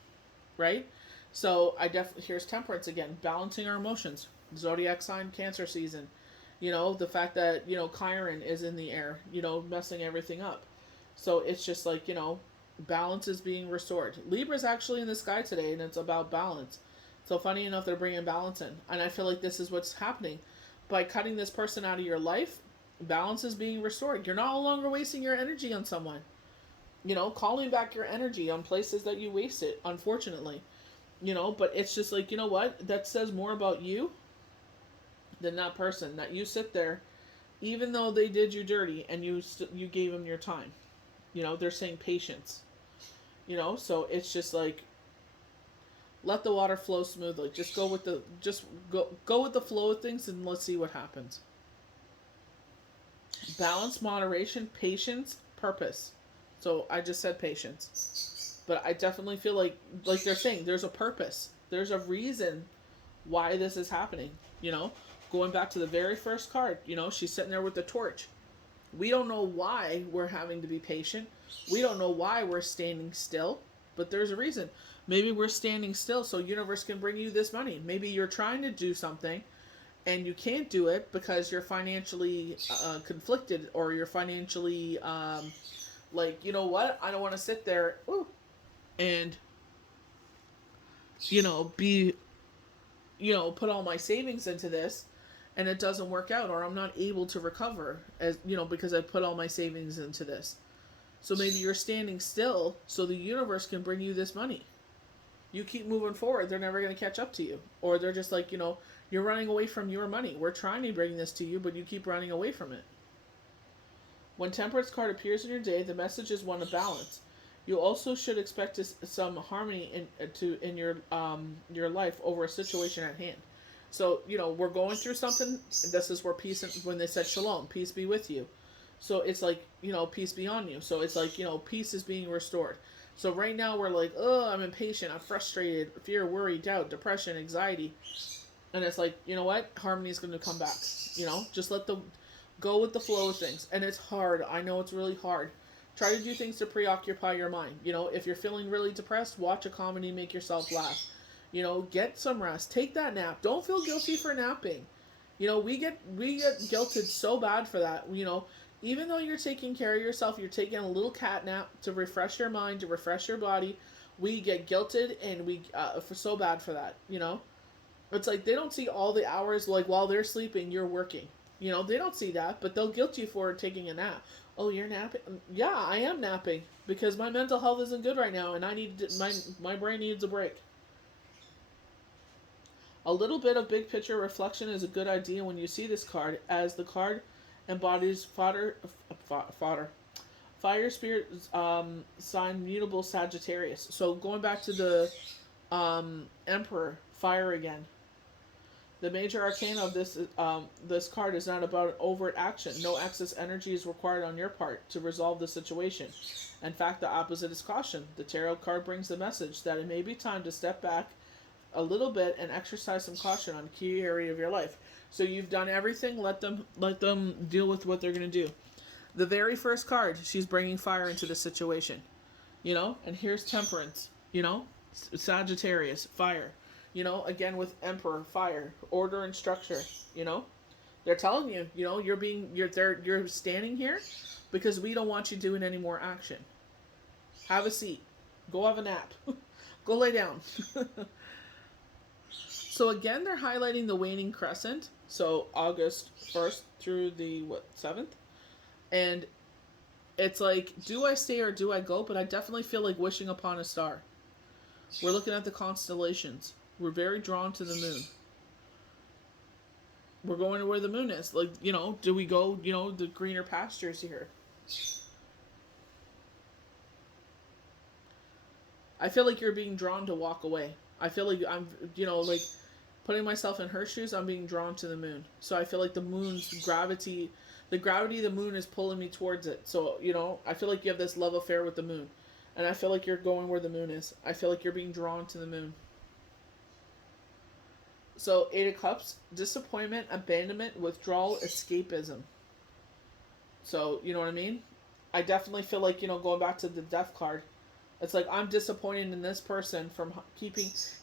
right? So I definitely, here's temperance again, balancing our emotions. Zodiac sign, Cancer season. The fact that, Chiron is in the air, messing everything up. So it's just like, balance is being restored. Libra's actually in the sky today, and it's about balance. So funny enough, they're bringing balance in. And I feel like this is what's happening. By cutting this person out of your life, balance is being restored. You're no longer wasting your energy on someone. Calling back your energy on places that you wasted, unfortunately. But it's just like, what? That says more about you than that person. That you sit there, even though they did you dirty, and you gave them your time. They're saying patience. So it's just like, let the water flow smoothly. Just go with the flow of things, and let's see what happens. Balance, moderation, patience, purpose. So I just said patience. But I definitely feel like they're saying, there's a purpose. There's a reason why this is happening. Going back to the very first card, she's sitting there with the torch. We don't know why we're having to be patient. We don't know why we're standing still, but there's a reason. Maybe we're standing still so universe can bring you this money. Maybe you're trying to do something and you can't do it because you're financially conflicted, or you're financially like, you know what? I don't want to sit there and be put all my savings into this, and it doesn't work out, or I'm not able to recover because I put all my savings into this. So maybe you're standing still so the universe can bring you this money. You keep moving forward, they're never going to catch up to you. Or they're just like, you're running away from your money. We're trying to bring this to you, but you keep running away from it. When Temperance card appears in your day, the message is one of balance. You also should expect some harmony in your life over a situation at hand. So, we're going through something. This is where peace, when they said shalom, peace be with you. So it's like, peace be on you. So it's like, peace is being restored. So right now we're like, I'm impatient, I'm frustrated, fear, worry, doubt, depression, anxiety. And it's like, you know what? Harmony is going to come back. Just go with the flow of things. And it's hard. I know it's really hard. Try to do things to preoccupy your mind. If you're feeling really depressed, watch a comedy, make yourself laugh. Get some rest. Take that nap. Don't feel guilty for napping. We get guilted so bad for that. Even though you're taking care of yourself, you're taking a little cat nap to refresh your mind, to refresh your body. We get guilted, and we for so bad for that. It's like they don't see all the hours, like while they're sleeping, you're working. They don't see that, but they'll guilt you for taking a nap. Oh, you're napping? Yeah, I am napping because my mental health isn't good right now, and I need my brain needs a break. A little bit of big picture reflection is a good idea when you see this card, as the card embodies fire spirit sign mutable Sagittarius. So going back to the Emperor, fire again. The major arcana of this card is not about an overt action. No excess energy is required on your part to resolve the situation. In fact, the opposite is caution. The tarot card brings the message that it may be time to step back a little bit and exercise some caution on a key area of your life. So you've done everything. Let them deal with what they're going to do. The very first card, she's bringing fire into the situation. And here's temperance. Sagittarius, fire. Again with Emperor, fire, order and structure. They're telling you, you're standing here because we don't want you doing any more action. Have a seat. Go have a nap. Go lay down. So again, they're highlighting the waning crescent. So August 1st through the 7th. And it's like, do I stay or do I go? But I definitely feel like wishing upon a star. We're looking at the constellations. We're very drawn to the moon. We're going to where the moon is. Like, do we go, the greener pastures here? I feel like you're being drawn to walk away. I feel like I'm, like putting myself in her shoes, I'm being drawn to the moon. So I feel like the moon's gravity, the gravity of the moon is pulling me towards it. So, I feel like you have this love affair with the moon. And I feel like you're going where the moon is. I feel like you're being drawn to the moon. So, Eight of Cups, disappointment, abandonment, withdrawal, escapism. So, you know what I mean? I definitely feel like, going back to the Death card, it's like I'm disappointed in this person from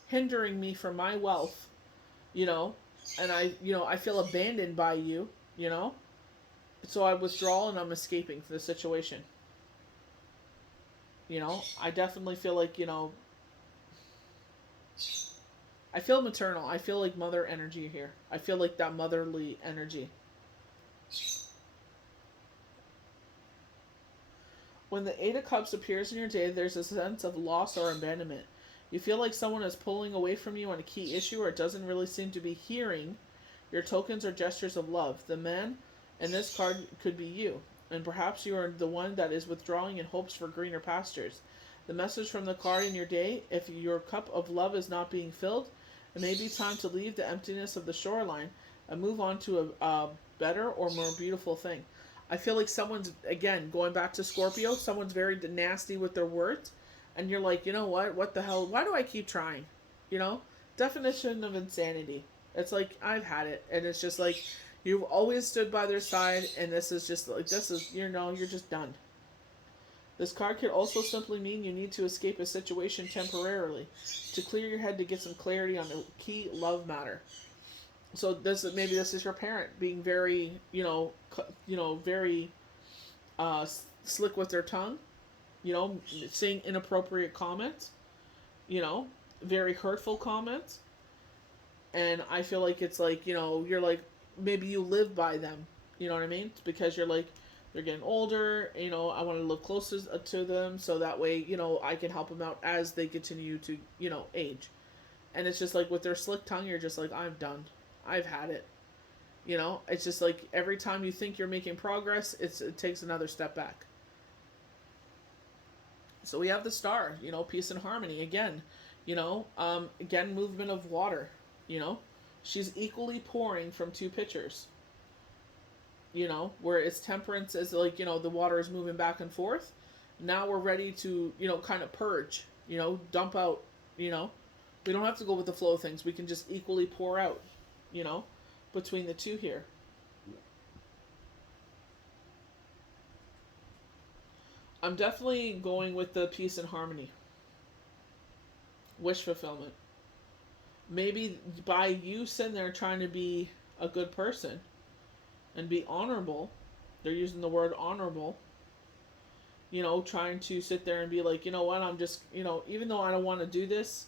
hindering me from my wealth, you know, and I feel abandoned by you, you know? So I withdraw and I'm escaping the situation. I definitely feel like, I feel maternal. I feel like mother energy here. I feel like that motherly energy. When the Eight of Cups appears in your day, there's a sense of loss or abandonment. You feel like someone is pulling away from you on a key issue or doesn't really seem to be hearing your tokens or gestures of love. The man in this card could be you, and perhaps you are the one that is withdrawing in hopes for greener pastures. The message from the card in your day: if your cup of love is not being filled, it may be time to leave the emptiness of the shoreline and move on to a better or more beautiful thing. I feel like someone's, again, going back to Scorpio, someone's very nasty with their words, and you're like, you know what the hell, why do I keep trying? You know? Definition of insanity. It's like, I've had it, and it's just like, you've always stood by their side, and this is just like, you're just done. This card could also simply mean you need to escape a situation temporarily, to clear your head to get some clarity on a key love matter. So maybe this is your parent being very, very slick with their tongue, saying inappropriate comments, very hurtful comments. And I feel like it's like, you're like, maybe you live by them, you know what I mean? It's because you're like, they're getting older, I want to live closer to them so that way, I can help them out as they continue to, age. And it's just like with their slick tongue, you're just like, I'm done. I've had it. It's just like every time you think you're making progress, it takes another step back. So we have the Star, peace and harmony again. Again, movement of water. She's equally pouring from two pitchers. Where it's temperance is like, the water is moving back and forth. Now we're ready to, kind of purge, dump out, we don't have to go with the flow of things. We can just equally pour out, between the two here. I'm definitely going with the peace and harmony. Wish fulfillment. Maybe by you sitting there trying to be a good person and be honorable, they're using the word honorable, trying to sit there and be like, you know what, I'm just, even though I don't want to do this,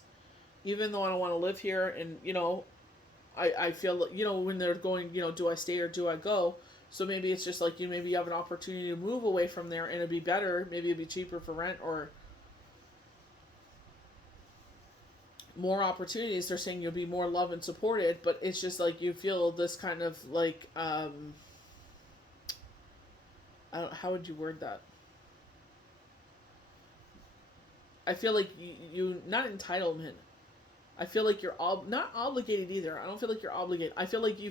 even though I don't want to live here, and, I feel, when they're going, do I stay or do I go? So maybe it's just like, maybe you have an opportunity to move away from there and it'd be better. Maybe it'd be cheaper for rent or more opportunities. They're saying you'll be more loved and supported, but it's just like you feel this kind of like, how would you word that? I feel like you not entitlement. I feel like you're not obligated either. I don't feel like you're obligated. I feel like you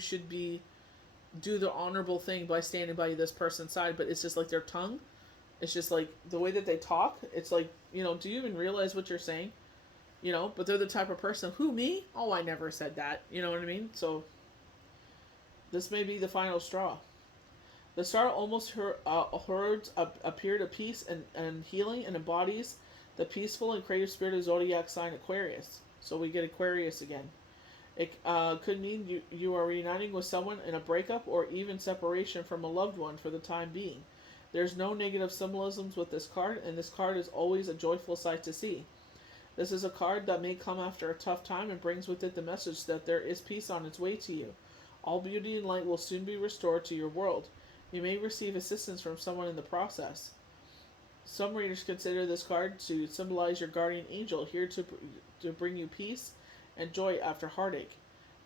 should do the honorable thing by standing by this person's side, but it's just like their tongue. It's just like the way that they talk. It's like, do you even realize what you're saying? But they're the type of person, who, me? Oh, I never said that. You know what I mean? So this may be the final straw. The star almost appeared at peace and healing and embodies the peaceful and creative spirit of zodiac sign Aquarius. So we get Aquarius again. It could mean you are reuniting with someone in a breakup or even separation from a loved one for the time being. There's no negative symbolisms with this card, and this card is always a joyful sight to see. This is a card that may come after a tough time and brings with it the message that there is peace on its way to you. All beauty and light will soon be restored to your world. You may receive assistance from someone in the process. Some readers consider this card to symbolize your guardian angel, here to bring you peace and joy after heartache.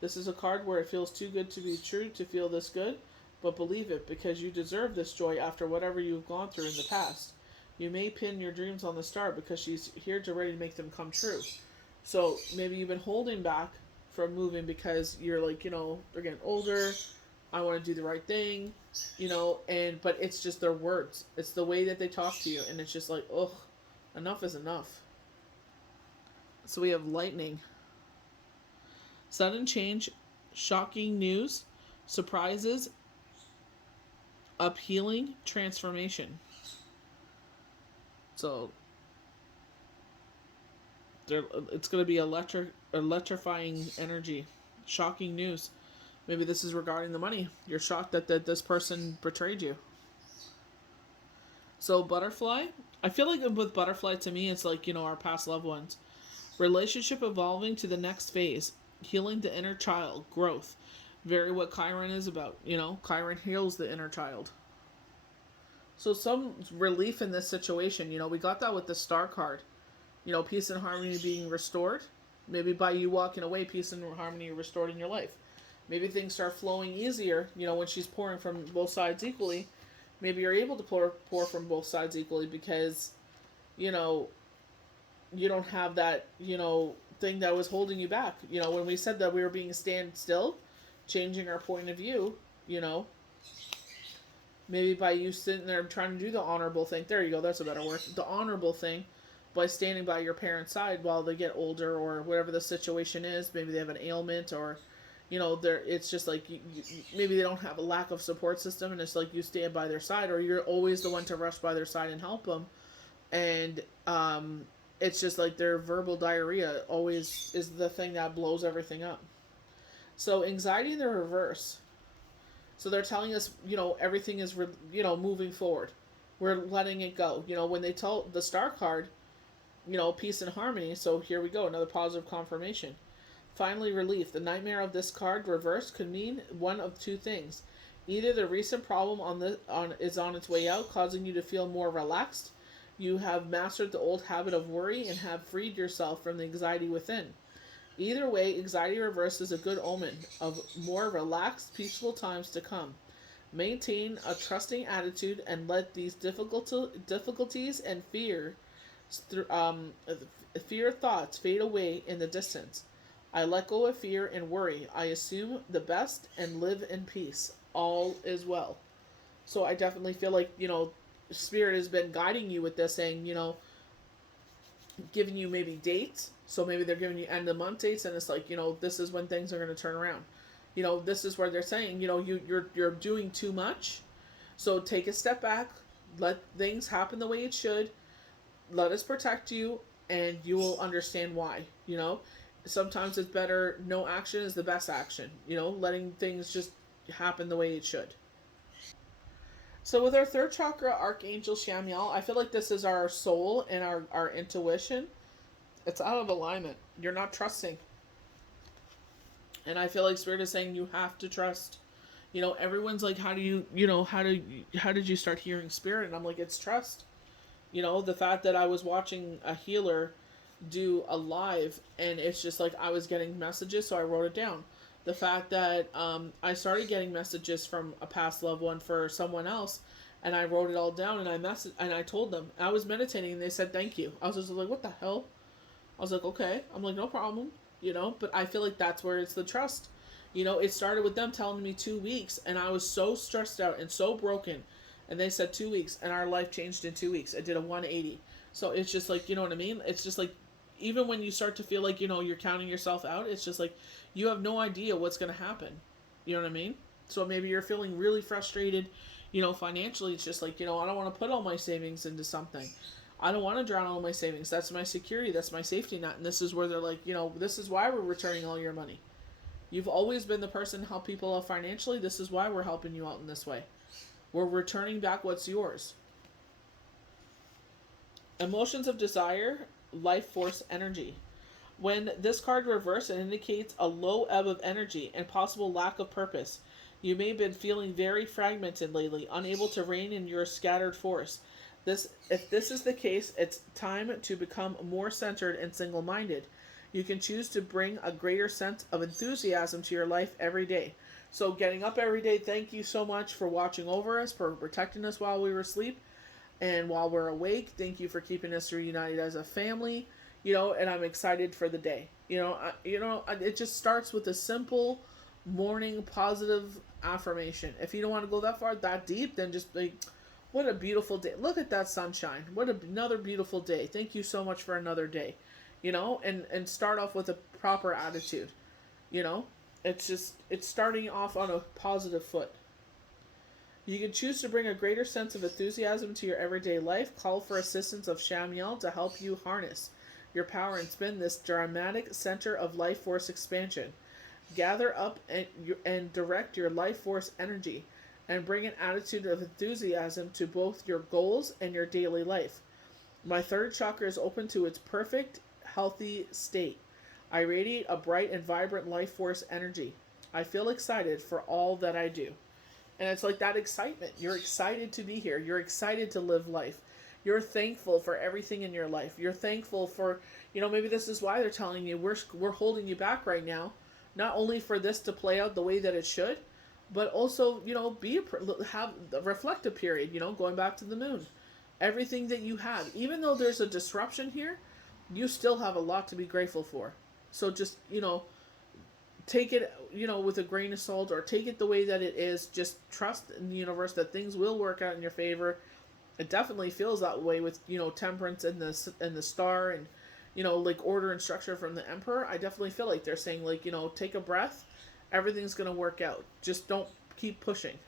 This is a card where it feels too good to be true to feel this good, but believe it, because you deserve this joy after whatever you've gone through in the past. You may pin your dreams on the star because she's here to ready to make them come true. So maybe you've been holding back from moving because you're like, they're getting older. I want to do the right thing, but it's just their words. It's the way that they talk to you, and it's just like, ugh, enough is enough. So we have lightning. Sudden change, shocking news, surprises, appealing transformation. So it's going to be electrifying energy, shocking news. Maybe this is regarding the money. You're shocked that this person betrayed you. So butterfly, I feel like with butterfly to me, it's like, our past loved ones. Relationship evolving to the next phase, healing the inner child, growth. Very what Chiron is about. Chiron heals the inner child. So some relief in this situation. We got that with the star card. Peace and harmony being restored. Maybe by you walking away, peace and harmony are restored in your life. Maybe things start flowing easier, when she's pouring from both sides equally. Maybe you're able to pour from both sides equally because, you don't have that, thing that was holding you back. When we said that we were being stand still, changing our point of view, maybe by you sitting there trying to do the honorable thing. There you go, that's a better word. The honorable thing by standing by your parents' side while they get older or whatever the situation is. Maybe they have an ailment or, it's just like maybe they don't have a lack of support system and it's like you stand by their side or you're always the one to rush by their side and help them. And it's just like their verbal diarrhea always is the thing that blows everything up. So anxiety in the reverse. So they're telling us, everything is, moving forward. We're letting it go. When they tell the star card, peace and harmony. So here we go, another positive confirmation. Finally, relief. The nightmare of this card reversed could mean one of two things. Either the recent problem is on its way out, causing you to feel more relaxed. You have mastered the old habit of worry and have freed yourself from the anxiety within. Either way, anxiety reversed is a good omen of more relaxed, peaceful times to come. Maintain a trusting attitude and let these difficulties and fear thoughts fade away in the distance. I let go of fear and worry. I assume the best and live in peace. All is well. So I definitely feel like, Spirit has been guiding you with this, saying, giving you maybe dates. So maybe they're giving you end of month dates, and it's like, this is when things are going to turn around. This is where they're saying, you're doing too much. So take a step back, let things happen the way it should. Let us protect you, and you will understand why. Sometimes it's better. No action is the best action. Letting things just happen the way it should. So with our third chakra, Archangel Shamiel, I feel like this is our soul and our intuition. It's out of alignment. You're not trusting. And I feel like Spirit is saying you have to trust. Everyone's like, how did you start hearing Spirit? And I'm like, it's trust. The fact that I was watching a healer do a live and it's just like I was getting messages, so I wrote it down. The fact that I started getting messages from a past loved one for someone else, and I wrote it all down, and I told them I was meditating, and they said thank you. I was just like, what the hell? I was like, okay. I'm like, no problem, But I feel like that's where it's the trust. It started with them telling me 2 weeks, and I was so stressed out and so broken, and they said 2 weeks, and our life changed in 2 weeks. I did a 180. So it's just like, you know what I mean? It's just like, even when you start to feel like, you're counting yourself out, it's just like, you have no idea what's going to happen. You know what I mean? So maybe you're feeling really frustrated, financially. It's just like, I don't want to put all my savings into something. I don't want to drown all my savings. That's my security. That's my safety net. And this is where they're like, this is why we're returning all your money. You've always been the person to help people out financially. This is why we're helping you out in this way. We're returning back what's yours. Emotions of desire, life force energy. When this card reversed, it indicates a low ebb of energy and possible lack of purpose. You may have been feeling very fragmented lately, unable to rein in your scattered force. If this is the case, it's time to become more centered and single-minded. You can choose to bring a greater sense of enthusiasm to your life every day. So getting up every day, thank you so much for watching over us, for protecting us while we were asleep and while we're awake. Thank you for keeping us reunited as a family. And I'm excited for the day. It just starts with a simple morning positive affirmation. If you don't want to go that far, that deep, then just like, what a beautiful day. Look at that sunshine. What another beautiful day. Thank you so much for another day. And start off with a proper attitude. It's starting off on a positive foot. You can choose to bring a greater sense of enthusiasm to your everyday life. Call for assistance of Shamiel to help you harness your power and spin this dramatic center of life force expansion. Gather up and direct your life force energy and bring an attitude of enthusiasm to both your goals and your daily life. My third chakra is open to its perfect, healthy state. I radiate a bright and vibrant life force energy. I feel excited for all that I do. And it's like that excitement. You're excited to be here. You're excited to live life. You're thankful for everything in your life. You're thankful for, maybe this is why they're telling you we're holding you back right now. Not only for this to play out the way that it should, but also, have a reflective period, going back to the moon. Everything that you have, even though there's a disruption here, you still have a lot to be grateful for. So just, take it, with a grain of salt, or take it the way that it is. Just trust in the universe that things will work out in your favor. It definitely feels that way with, temperance and the star and, like order and structure from the emperor. I definitely feel like they're saying, like, take a breath. Everything's going to work out. Just don't keep pushing.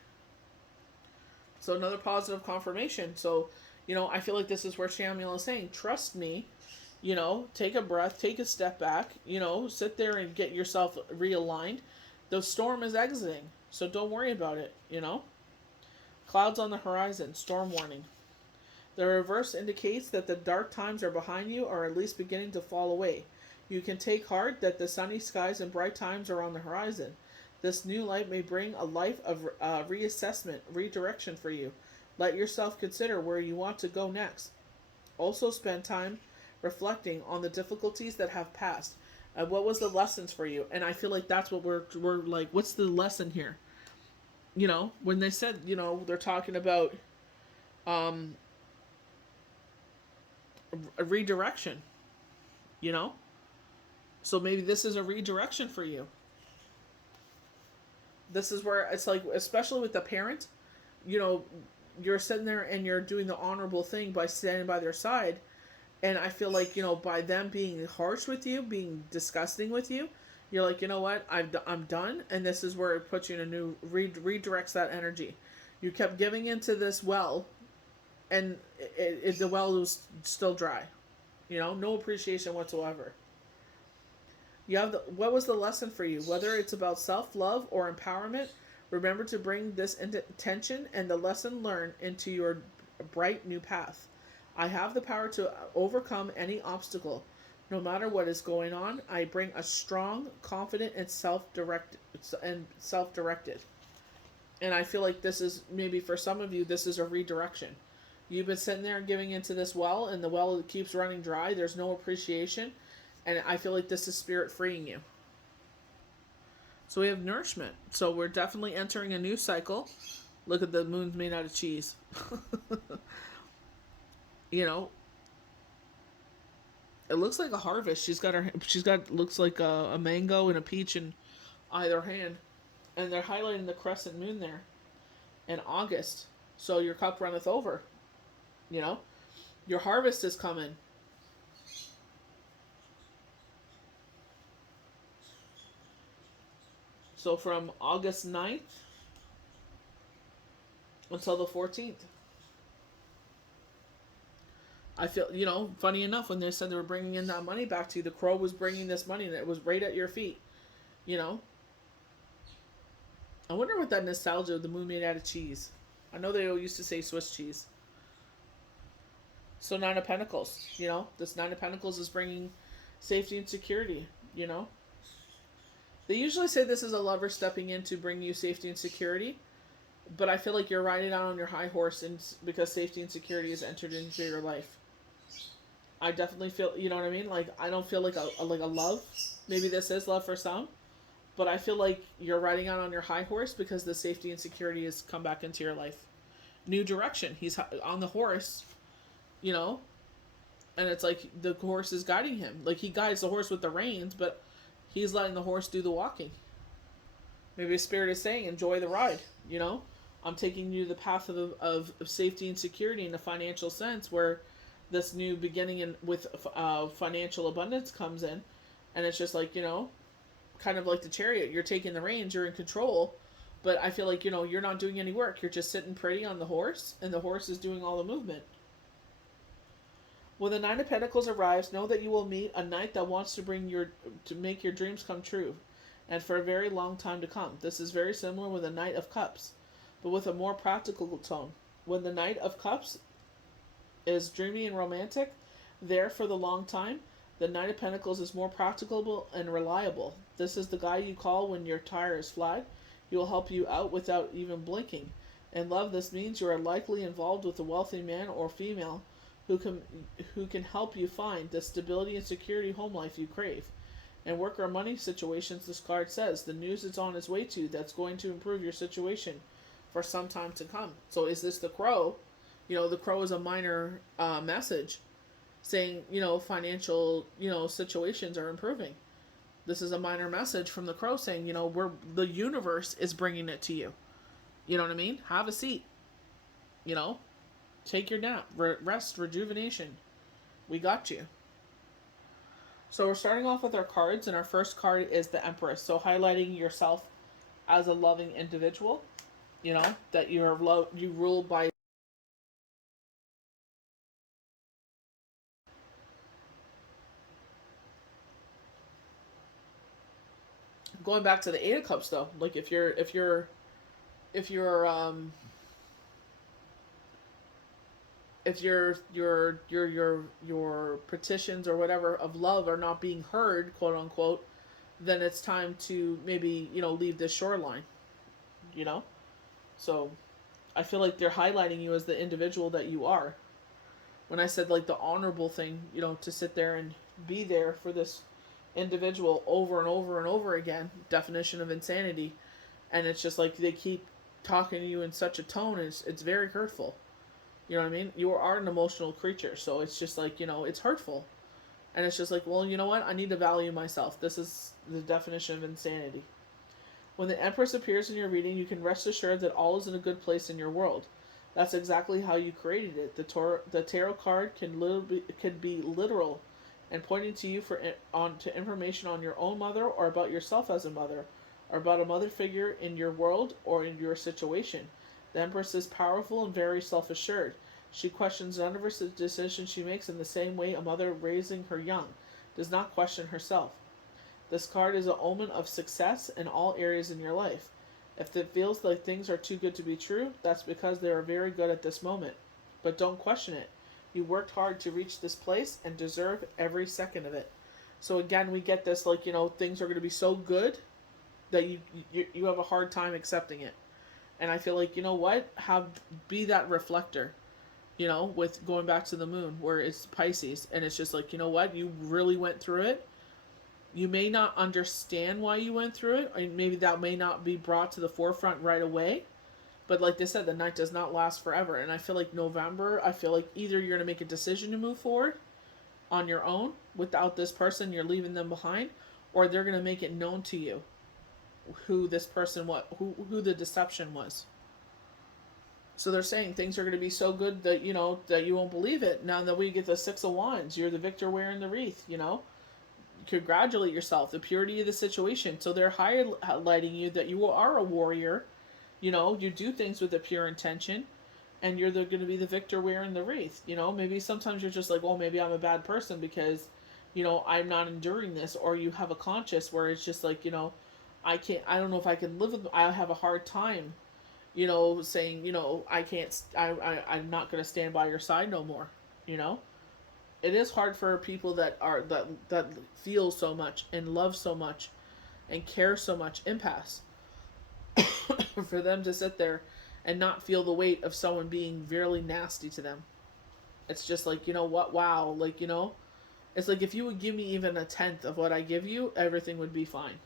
So another positive confirmation. So, I feel like this is where Shamiel is saying, trust me, take a breath, take a step back, sit there and get yourself realigned. The storm is exiting, so don't worry about it, Clouds on the horizon, storm warning. The reverse indicates that the dark times are behind you, or at least beginning to fall away. You can take heart that the sunny skies and bright times are on the horizon. This new light may bring a life of reassessment, redirection for you. Let yourself consider where you want to go next. Also spend time reflecting on the difficulties that have passed. What was the lessons for you? And I feel like that's what we're like, what's the lesson here? When they said, they're talking about a redirection, So maybe this is a redirection for you. This is where it's like, especially with the parent, you're sitting there and you're doing the honorable thing by standing by their side. And I feel like, by them being harsh with you, being disgusting with you, you're like, you know what, I'm done. And this is where it puts you in a new, redirects that energy. You kept giving into this well, and the well was still dry. No appreciation whatsoever. What was the lesson for you? Whether it's about self-love or empowerment, remember to bring this intention and the lesson learned into your bright new path. I have the power to overcome any obstacle. No matter what is going on, I bring a strong, confident, and self-directed. And I feel like this is, maybe for some of you, this is a redirection. You've been sitting there giving into this well, and the well keeps running dry. There's no appreciation. And I feel like this is spirit freeing you. So we have nourishment. So we're definitely entering a new cycle. Look at the moon's made out of cheese. It looks like a harvest. She's got looks like a mango and a peach in either hand. And they're highlighting the crescent moon there in August. So your cup runneth over. Your harvest is coming. So from August 9th until the 14th. I feel, funny enough, when they said they were bringing in that money back to you, the crow was bringing this money and it was right at your feet. I wonder what that nostalgia of the moon made out of cheese. I know they used to say Swiss cheese. So Nine of Pentacles, this Nine of Pentacles is bringing safety and security, They usually say this is a lover stepping in to bring you safety and security. But I feel like you're riding out on your high horse because safety and security has entered into your life. I definitely feel, you know what I mean? Like, I don't feel like a love. Maybe this is love for some. But I feel like you're riding out on your high horse because the safety and security has come back into your life. New direction. He's on the horse, and it's like the horse is guiding him. Like, he guides the horse with the reins, but he's letting the horse do the walking. Maybe a spirit is saying, enjoy the ride, you know? I'm taking you the path of safety and security in a financial sense where this new beginning in, with financial abundance comes in. And it's just like, kind of like the chariot. You're taking the reins, you're in control. But I feel like, you're not doing any work. You're just sitting pretty on the horse, and the horse is doing all the movement. When the Nine of Pentacles arrives, know that you will meet a knight that wants to make your dreams come true, and for a very long time to come. This is very similar with the Knight of Cups, but with a more practical tone. When the Knight of Cups is dreamy and romantic, there for the long time, the Knight of Pentacles is more practicable and reliable. This is the guy you call when your tire is flat. He will help you out without even blinking. In love, this means you are likely involved with a wealthy man or female who can help you find the stability and security home life you crave. In work or money situations, this card says the news is on its way to you that's going to improve your situation for some time to come. So is this the crow? The crow is a minor message saying, financial, situations are improving. This is a minor message from the crow saying, the universe is bringing it to you. You know what I mean? Have a seat. Take your nap, rest, rejuvenation. We got you. So we're starting off with our cards, and our first card is the Empress. So highlighting yourself as a loving individual, that you rule by. Going back to the Eight of Cups, though, like if your petitions or whatever of love are not being heard, quote unquote, then it's time to maybe leave this shoreline. So I feel like they're highlighting you as the individual that you are. When I said like the honorable thing, to sit there and be there for this individual over and over and over again, definition of insanity. And it's just like they keep talking to you in such a tone, it's very hurtful. You know what I mean? You are an emotional creature, so it's just like, it's hurtful. And it's just like, well, you know what? I need to value myself. This is the definition of insanity. When the Empress appears in your reading, you can rest assured that all is in a good place in your world. That's exactly how you created it. The tarot card can be literal and pointing to you to information on your own mother or about yourself as a mother or about a mother figure in your world or in your situation. The Empress is powerful and very self-assured. She questions none of her decisions she makes in the same way a mother raising her young does not question herself. This card is an omen of success in all areas in your life. If it feels like things are too good to be true, that's because they are very good at this moment. But don't question it. You worked hard to reach this place and deserve every second of it. So again, we get this like, things are going to be so good that you have a hard time accepting it. And I feel like, be that reflector, with going back to the moon where it's Pisces and it's just like, you really went through it. You may not understand why you went through it, and maybe that may not be brought to the forefront right away. But like they said, the night does not last forever. And I feel like November, either you're going to make a decision to move forward on your own without this person, you're leaving them behind, or they're going to make it known to you who this person was, who the deception was. So they're saying things are going to be so good that, that you won't believe it. Now that we get the Six of Wands, you're the victor wearing the wreath, Congratulate yourself, the purity of the situation. So they're highlighting you that you are a warrior. You do things with a pure intention, and you're going to be the victor wearing the wreath. Maybe sometimes you're just like, well, maybe I'm a bad person because, I'm not enduring this. Or you have a conscience where it's just like, I don't know if I can live with, I have a hard time, saying, I'm not going to stand by your side no more, It is hard for people that feel so much and love so much and care so much, empaths, for them to sit there and not feel the weight of someone being really nasty to them. It's just like, what? Wow. Like, it's like if you would give me even a tenth of what I give you, everything would be fine.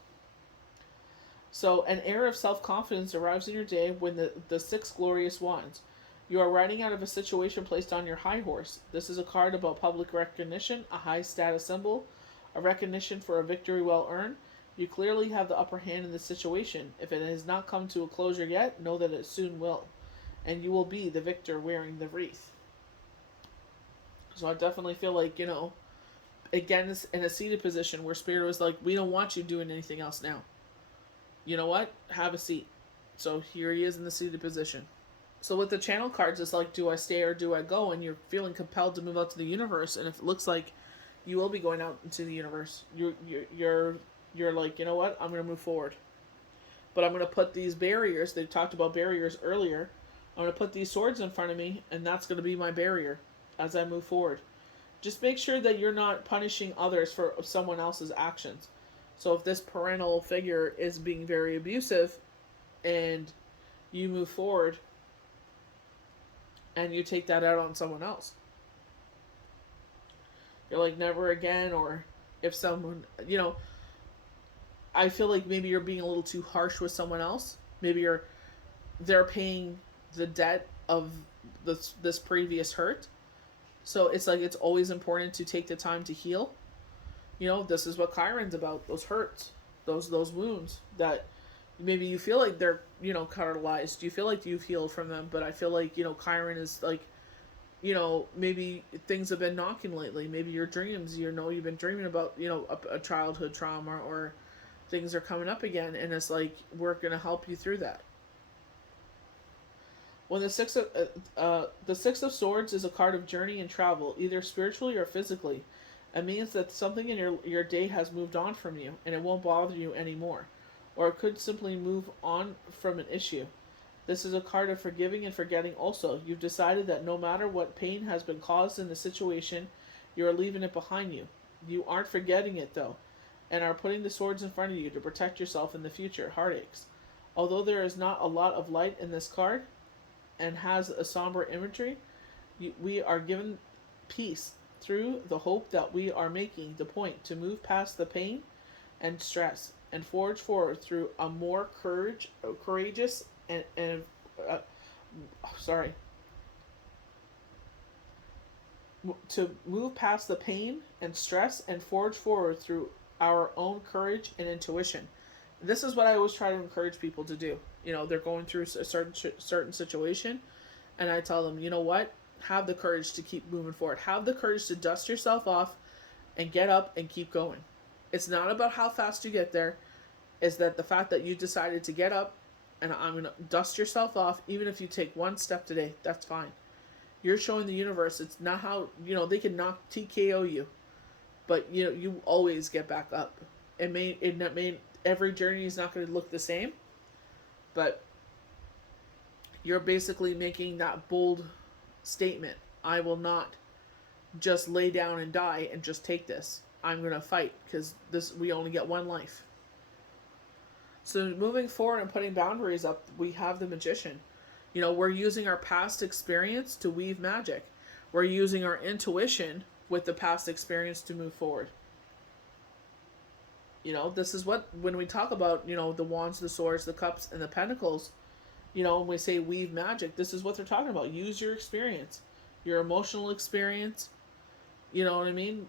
So an air of self-confidence arrives in your day when the Six Glorious Wands. You are riding out of a situation placed on your high horse. This is a card about public recognition, a high status symbol, a recognition for a victory well earned. You clearly have the upper hand in this situation. If it has not come to a closure yet, know that it soon will. And you will be the victor wearing the wreath. So I definitely feel like, again, it's in a seated position where Spirit was like, we don't want you doing anything else now. You know what? Have a seat. So here he is in the seated position. So with the channel cards, it's like, do I stay or do I go? And you're feeling compelled to move out to the universe. And if it looks like you will be going out into the universe, you're like, you know what? I'm going to move forward. But I'm going to put these barriers. They talked about barriers earlier. I'm going to put these swords in front of me, and that's going to be my barrier as I move forward. Just make sure that you're not punishing others for someone else's actions. So if this parental figure is being very abusive and you move forward and you take that out on someone else, you're like, never again. Or if someone, I feel like maybe you're being a little too harsh with someone else. Maybe they're paying the debt of this previous hurt. So it's like, it's always important to take the time to heal. This is what Chiron's about. Those hurts, those wounds that maybe you feel like they're, cauterized. You feel like you've healed from them. But I feel like, Chiron is like, maybe things have been knocking lately. Maybe your dreams, you've been dreaming about, a childhood trauma, or things are coming up again. And it's like, we're going to help you through that. When the Six of Swords is a card of journey and travel, either spiritually or physically. It means that something in your day has moved on from you, and it won't bother you anymore. Or it could simply move on from an issue. This is a card of forgiving and forgetting also. You've decided that no matter what pain has been caused in the situation, you are leaving it behind you. You aren't forgetting it, though, and are putting the swords in front of you to protect yourself in the future heartaches. Although there is not a lot of light in this card, and has a somber imagery, we are given peace through the hope that we are making the point to move past the pain and stress and forge forward through a more courageous to move past the pain and stress and forge forward through our own courage and intuition. This is what I always try to encourage people to do. They're going through a certain situation, and I tell them, you know what? Have the courage to keep moving forward. Have the courage to dust yourself off and get up and keep going. It's not about how fast you get there. It's that the fact that you decided to get up and I'm going to dust yourself off, even if you take one step today, that's fine. You're showing the universe it's not how, they can knock TKO you, but you always get back up. Every journey is not going to look the same, but you're basically making that bold statement. I will not just lay down and die and just take this. I'm going to fight, because we only get one life. So moving forward and putting boundaries up, we have the Magician. We're using our past experience to weave magic. We're using our intuition with the past experience to move forward. This is what, when we talk about, the wands, the swords, the cups, and the pentacles, when we say weave magic, this is what they're talking about. Use your experience, your emotional experience. You know what I mean?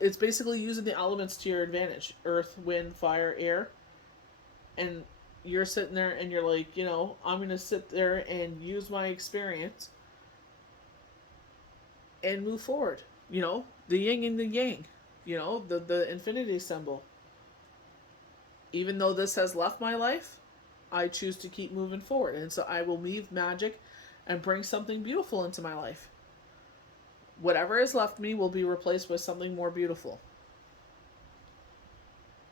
It's basically using the elements to your advantage. Earth, wind, fire, air. And you're sitting there and you're like, I'm going to sit there and use my experience and move forward. The yin and the yang. The infinity symbol. Even though this has left my life, I choose to keep moving forward. And so I will weave magic and bring something beautiful into my life. Whatever has left me will be replaced with something more beautiful.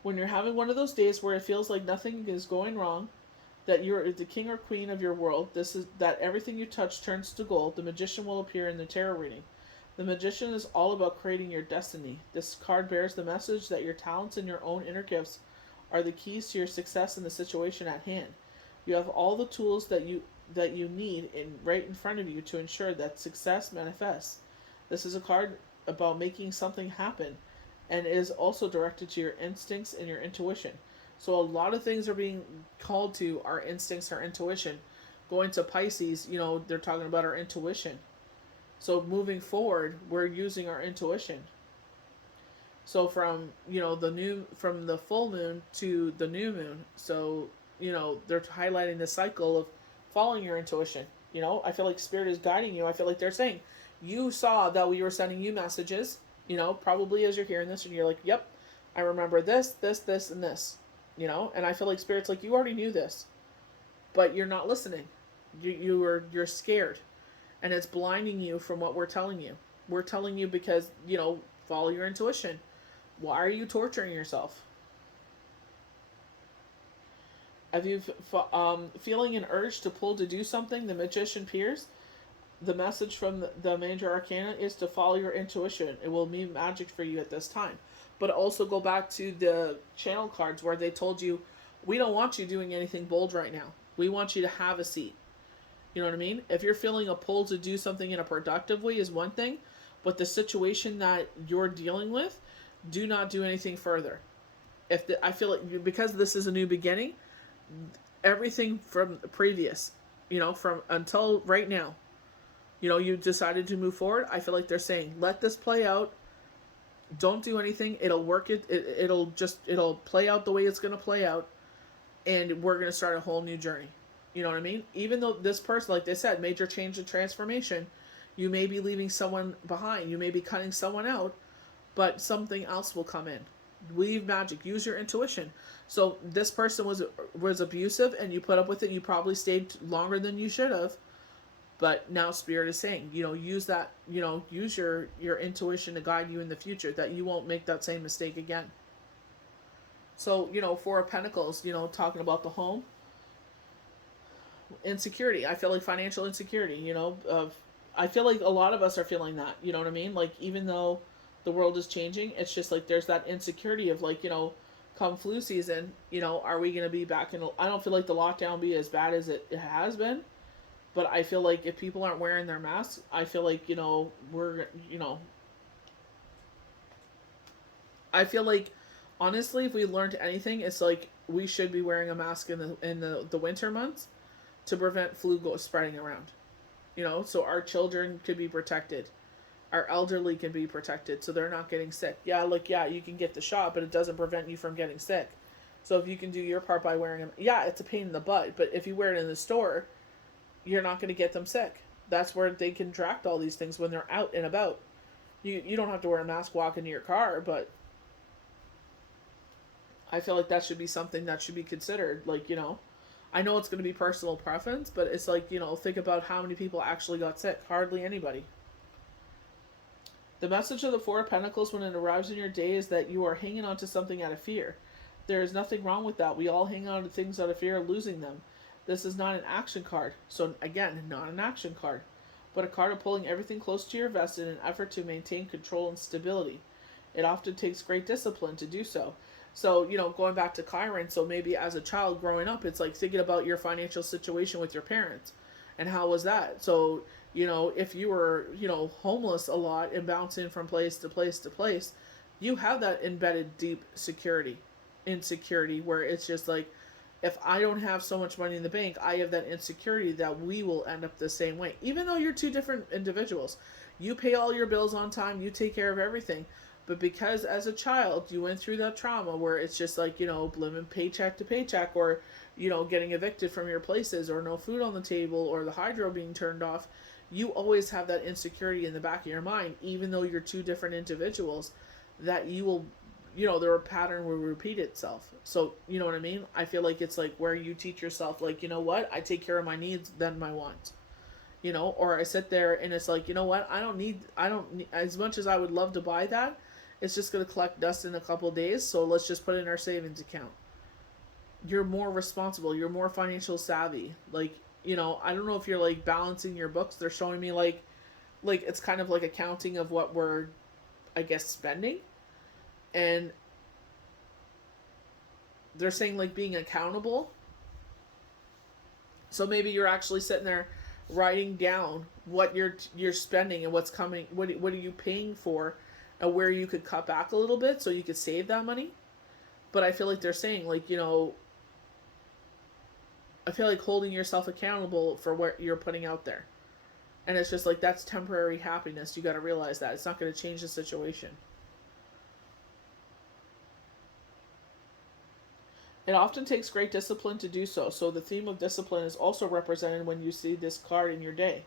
When you're having one of those days where it feels like nothing is going wrong, that you're the king or queen of your world, that everything you touch turns to gold, the Magician will appear in the tarot reading. The Magician is all about creating your destiny. This card bears the message that your talents and your own inner gifts are the keys to your success in the situation at hand. You have all the tools that you need right in front of you to ensure that success manifests. This is a card about making something happen, and is also directed to your instincts and your intuition. So a lot of things are being called to our instincts, our intuition. Going to Pisces, they're talking about our intuition. So moving forward, we're using our intuition. So from, from the full moon to the new moon. So, they're highlighting the cycle of following your intuition. I feel like spirit is guiding you. I feel like they're saying, you saw that we were sending you messages, probably as you're hearing this and you're like, yep, I remember this, and this, and I feel like spirit's like, you already knew this, but you're not listening. You're scared, and it's blinding you from what we're telling you. We're telling you because, follow your intuition. Why are you torturing yourself? Have you feeling an urge to pull to do something? The magician peers. The message from the major arcana is to follow your intuition. It will mean magic for you at this time. But also go back to the channel cards where they told you, we don't want you doing anything bold right now. We want you to have a seat. You know what I mean? If you're feeling a pull to do something in a productive way is one thing, but the situation that you're dealing with, do not do anything further. I feel like because this is a new beginning, everything from previous, from until right now, you decided to move forward. I feel like they're saying, let this play out. Don't do anything. It'll work. It'll play out the way it's going to play out. And we're going to start a whole new journey. You know what I mean? Even though this person, like they said, major change and transformation, you may be leaving someone behind. You may be cutting someone out, but something else will come in. Weave magic. Use your intuition. So this person was abusive and you put up with it. You probably stayed longer than you should have. But now spirit is saying, use that, use your intuition to guide you in the future, that you won't make that same mistake again. So, Four of Pentacles, talking about the home. Insecurity. I feel like financial insecurity, I feel like a lot of us are feeling that, you know what I mean? Like, even though the world is changing, it's just like there's that insecurity of like, come flu season, are we going to be back in, I don't feel like the lockdown be as bad as it has been. But I feel like if people aren't wearing their masks, I feel like, we're, I feel like, honestly, if we learned anything, it's like we should be wearing a mask in the winter months to prevent flu spreading around. So our children could be protected. Our elderly can be protected so they're not getting sick. Yeah, you can get the shot, but it doesn't prevent you from getting sick. So if you can do your part by wearing them, yeah, it's a pain in the butt, but if you wear it in the store, you're not going to get them sick. That's where they contract all these things when they're out and about. You don't have to wear a mask walking to your car, but I feel like that should be something that should be considered. Like, I know it's going to be personal preference, but it's like, think about how many people actually got sick. Hardly anybody. The message of the Four of Pentacles when it arrives in your day is that you are hanging on to something out of fear. There is nothing wrong with that. We all hang on to things out of fear of losing them. This is not an action card. So again, not an action card, but a card of pulling everything close to your vest in an effort to maintain control and stability. It often takes great discipline to do so. So, going back to Chiron, so maybe as a child growing up, it's like thinking about your financial situation with your parents. And how was that? So, if you were, homeless a lot and bouncing from place to place to place, you have that embedded deep insecurity, where it's just like, if I don't have so much money in the bank, I have that insecurity that we will end up the same way. Even though you're two different individuals. You pay all your bills on time, you take care of everything. But because as a child, you went through that trauma where it's just like, living paycheck to paycheck, or, getting evicted from your places, or no food on the table, or the hydro being turned off, you always have that insecurity in the back of your mind, even though you're two different individuals, that you will, their pattern will repeat itself. So, you know what I mean? I feel like it's like where you teach yourself, like, I take care of my needs, then my wants. Or I sit there and it's like, I don't need, as much as I would love to buy that, it's just going to collect dust in a couple of days, so let's just put it in our savings account. You're more responsible. You're more financial savvy. Like, I don't know if you're like balancing your books. They're showing me like it's kind of like accounting of what we're, I guess, spending. And they're saying like being accountable. So maybe you're actually sitting there writing down what you're spending and what's coming, what are you paying for, and where you could cut back a little bit so you could save that money. But I feel like they're saying like, I feel like holding yourself accountable for what you're putting out there. And it's just like, that's temporary happiness. You got to realize that it's not going to change the situation. It often takes great discipline to do so. So the theme of discipline is also represented when you see this card in your day.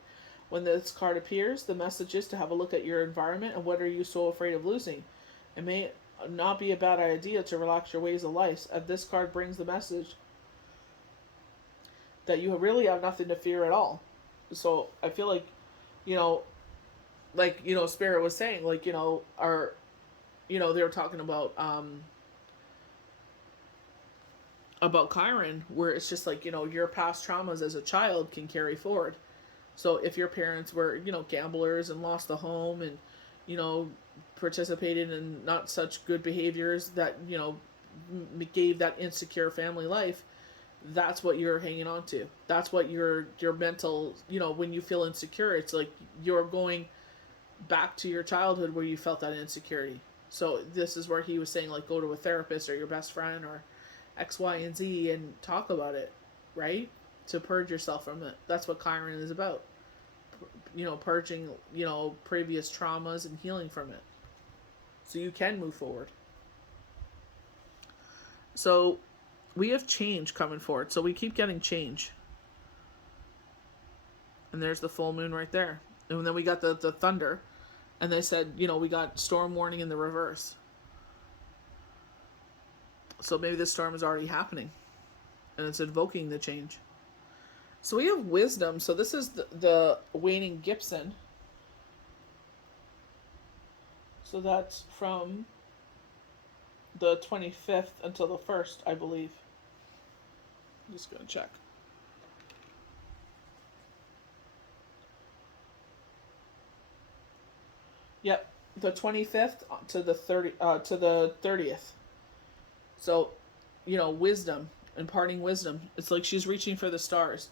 When this card appears, the message is to have a look at your environment and what are you so afraid of losing. It may not be a bad idea to relax your ways of life, as this card brings the message that you really have nothing to fear at all. So I feel like, you know, Spirit was saying, like, they were talking about Chiron, where it's just like, your past traumas as a child can carry forward. So if your parents were, gamblers and lost the home and, you know, participated in not such good behaviors that, gave that insecure family life, that's what you're hanging on to. That's what your mental, when you feel insecure, it's like you're going back to your childhood where you felt that insecurity. So this is where he was saying, like, go to a therapist or your best friend or X, Y, and Z and talk about it, right? To purge yourself from it. That's what Chiron is about. Purging, previous traumas and healing from it. So you can move forward. So we have change coming forward. So we keep getting change. And there's the full moon right there. And then we got the thunder. And they said, we got storm warning in the reverse. So maybe this storm is already happening. And it's invoking the change. So we have wisdom. So this is the waning Gibson. So that's from the 25th until the 1st, I believe. I'm just going to check. Yep, the 25th to the 30th. So, wisdom, imparting wisdom. It's like she's reaching for the stars.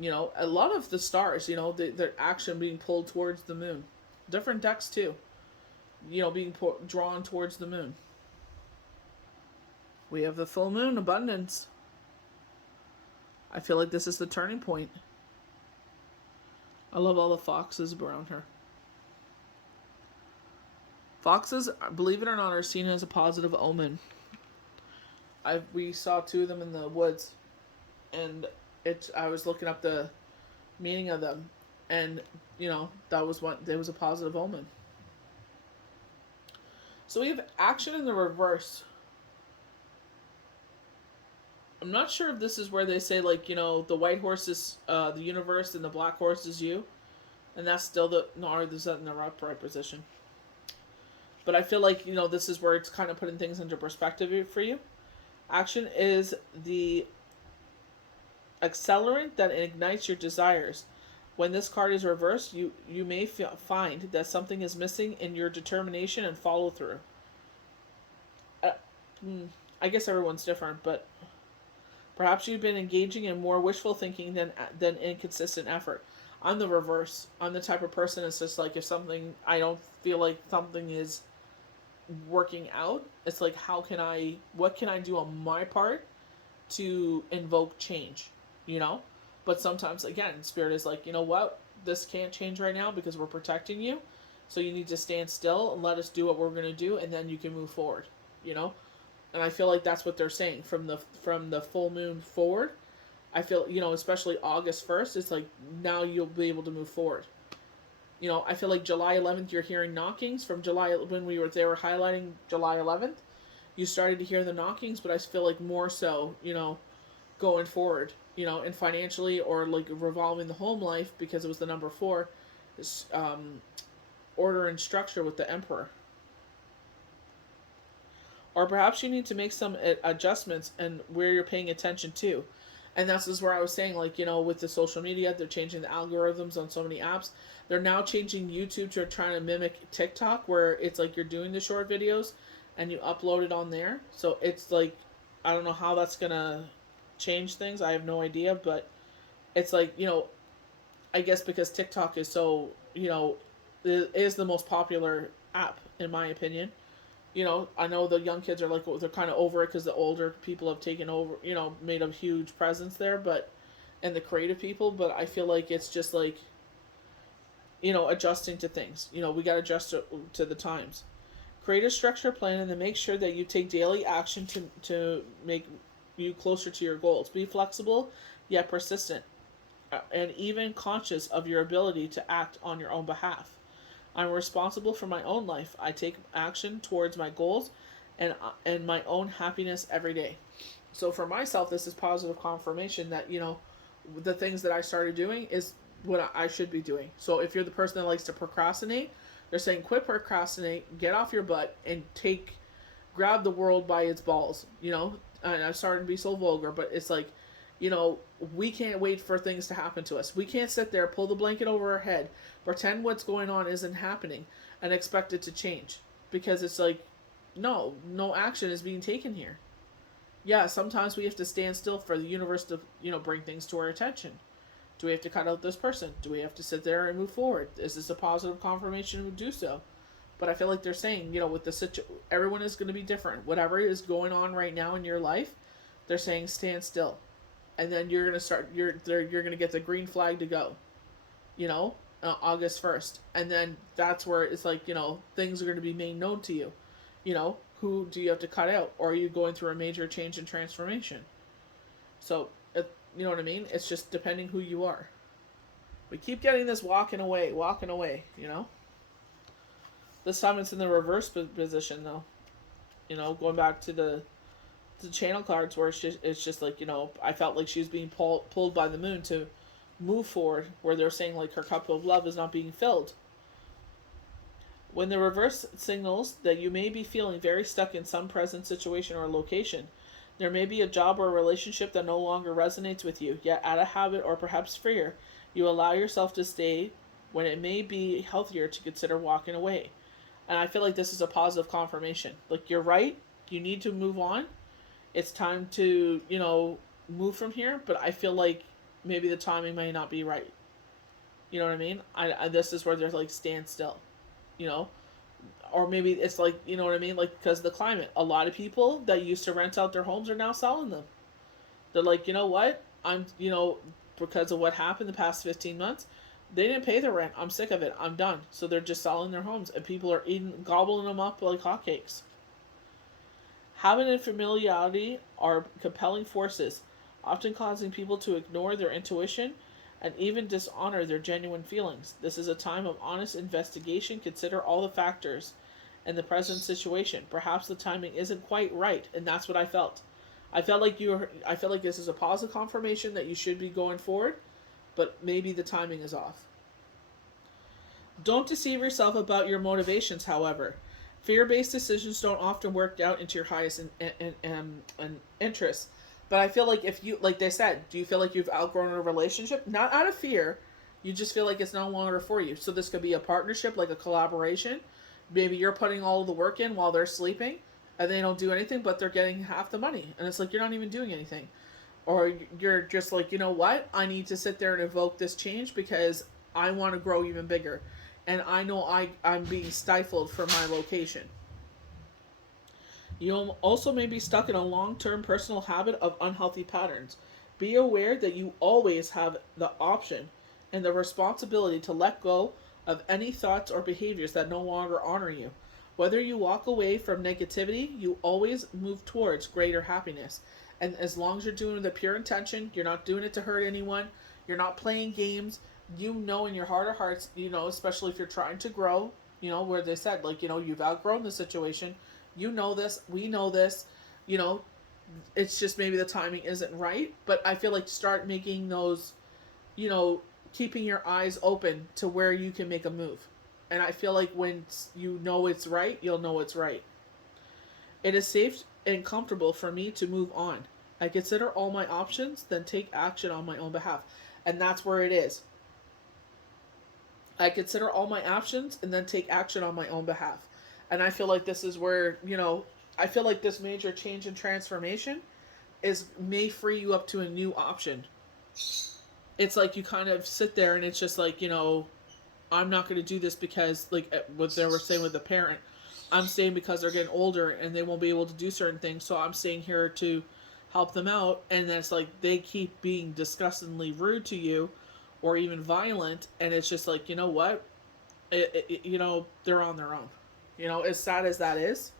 A lot of the stars, their action being pulled towards the moon. Different decks too. Being drawn towards the moon. We have the full moon, abundance. I feel like this is the turning point. I love all the foxes around her. Foxes, believe it or not, are seen as a positive omen. We saw 2 of them in the woods, and I was looking up the meaning of them, and there was a positive omen. So we have action in the reverse. I'm not sure if this is where they say, like, the white horse is the universe and the black horse is you, and that's still or is that in the upright position? But I feel like, this is where it's kind of putting things into perspective for you. Action is the accelerant that ignites your desires. When this card is reversed, you may find that something is missing in your determination and follow through. I guess everyone's different, but perhaps you've been engaging in more wishful thinking than inconsistent effort. I'm the reverse. I'm the type of person that's just like, if I don't feel like something is working out, it's like, what can I do on my part to invoke change, But sometimes, again, Spirit is like, what? This can't change right now because we're protecting you. So you need to stand still and let us do what we're going to do, and then you can move forward, And I feel like that's what they're saying from the full moon forward. I feel, especially August 1st, it's like, now you'll be able to move forward. I feel like July 11th, you're hearing knockings from July, when they were highlighting July 11th. You started to hear the knockings, but I feel like more so, going forward, and financially, or like revolving the home life, because it was the number 4, this order and structure with the Emperor. Or perhaps you need to make some adjustments and where you're paying attention to. And that's just where I was saying, like, with the social media, they're changing the algorithms on so many apps. They're now changing YouTube to trying to mimic TikTok, where it's like you're doing the short videos and you upload it on there. So it's like, I don't know how that's going to change things. I have no idea. But it's like, I guess because TikTok is so, it is the most popular app, in my opinion. I know the young kids are like, they're kind of over it because the older people have taken over, made a huge presence there, and the creative people, but I feel like it's just like, adjusting to things. We got to adjust to the times. Create a structured plan and then make sure that you take daily action to make you closer to your goals. Be flexible yet persistent, and even conscious of your ability to act on your own behalf. I'm responsible for my own life. I take action towards my goals and my own happiness every day. So for myself, this is positive confirmation that, the things that I started doing is what I should be doing. So if you're the person that likes to procrastinate, they're saying quit procrastinate, get off your butt, and grab the world by its balls. And I'm starting to be so vulgar, but it's like, we can't wait for things to happen to us. We can't sit there, pull the blanket over our head, pretend what's going on isn't happening, and expect it to change. Because it's like, no action is being taken here. Yeah, sometimes we have to stand still for the universe to, bring things to our attention. Do we have to cut out this person? Do we have to sit there and move forward? Is this a positive confirmation to do so? But I feel like they're saying, with everyone is going to be different. Whatever is going on right now in your life, they're saying stand still, and then you're going to start. You're going to get the green flag to go. August 1st, and then that's where it's like, things are going to be made known to you. Who do you have to cut out, or are you going through a major change and transformation? So, you know what I mean? It's just depending who you are. We keep getting this walking away. This time it's in the reverse position, though. Going back to the channel cards where it's just like, I felt like she was being pulled by the moon to move forward, where they're saying like her cup of love is not being filled. When the reverse signals that you may be feeling very stuck in some present situation or location. There may be a job or a relationship that no longer resonates with you, yet out of habit or perhaps fear, you allow yourself to stay when it may be healthier to consider walking away. And I feel like this is a positive confirmation. Like, you're right, you need to move on. It's time to, move from here, but I feel like maybe the timing may not be right. You know what I mean? This is where there's like stand still, or maybe it's like, you know what I mean? Like, because of the climate, a lot of people that used to rent out their homes are now selling them. They're like, you know what? Because of what happened the past 15 months, they didn't pay the rent. I'm sick of it. I'm done. So they're just selling their homes, and people are gobbling them up like hotcakes. Habit and familiarity are compelling forces, often causing people to ignore their intuition and even dishonor their genuine feelings. This is a time of honest investigation. Consider all the factors in the present situation. Perhaps the timing isn't quite right, and that's what I felt. I felt like this is a positive confirmation that you should be going forward, but maybe the timing is off. Don't deceive yourself about your motivations, however. Fear-based decisions don't often work out into your highest interests. But I feel like if you, like they said, do you feel like you've outgrown a relationship? Not out of fear. You just feel like it's no longer for you. So this could be a partnership, like a collaboration. Maybe you're putting all the work in while they're sleeping, and they don't do anything, but they're getting half the money. And it's like, you're not even doing anything. Or you're just like, you know what? I need to sit there and evoke this change because I want to grow even bigger. And I know I'm being stifled from my location. You also may be stuck in a long-term personal habit of unhealthy patterns. Be aware that you always have the option and the responsibility to let go of any thoughts or behaviors that no longer honor you. Whether you walk away from negativity, you always move towards greater happiness. And as long as you're doing it with a pure intention, you're not doing it to hurt anyone, you're not playing games, in your heart of hearts, especially if you're trying to grow, where they said, like, you've outgrown the situation. You know this, we know this, it's just maybe the timing isn't right. But I feel like start making those, keeping your eyes open to where you can make a move. And I feel like when you know it's right, you'll know it's right. It is safe and comfortable for me to move on. I consider all my options, then take action on my own behalf. And that's where it is. I consider all my options and then take action on my own behalf. And I feel like this is where, I feel like this major change and transformation may free you up to a new option. It's like you kind of sit there and it's just like, I'm not going to do this because, like what they were saying with the parent, I'm staying because they're getting older and they won't be able to do certain things. So I'm staying here to help them out. And then it's like they keep being disgustingly rude to you or even violent. And it's just like, you know what? They're on their own. You know, as sad as that is,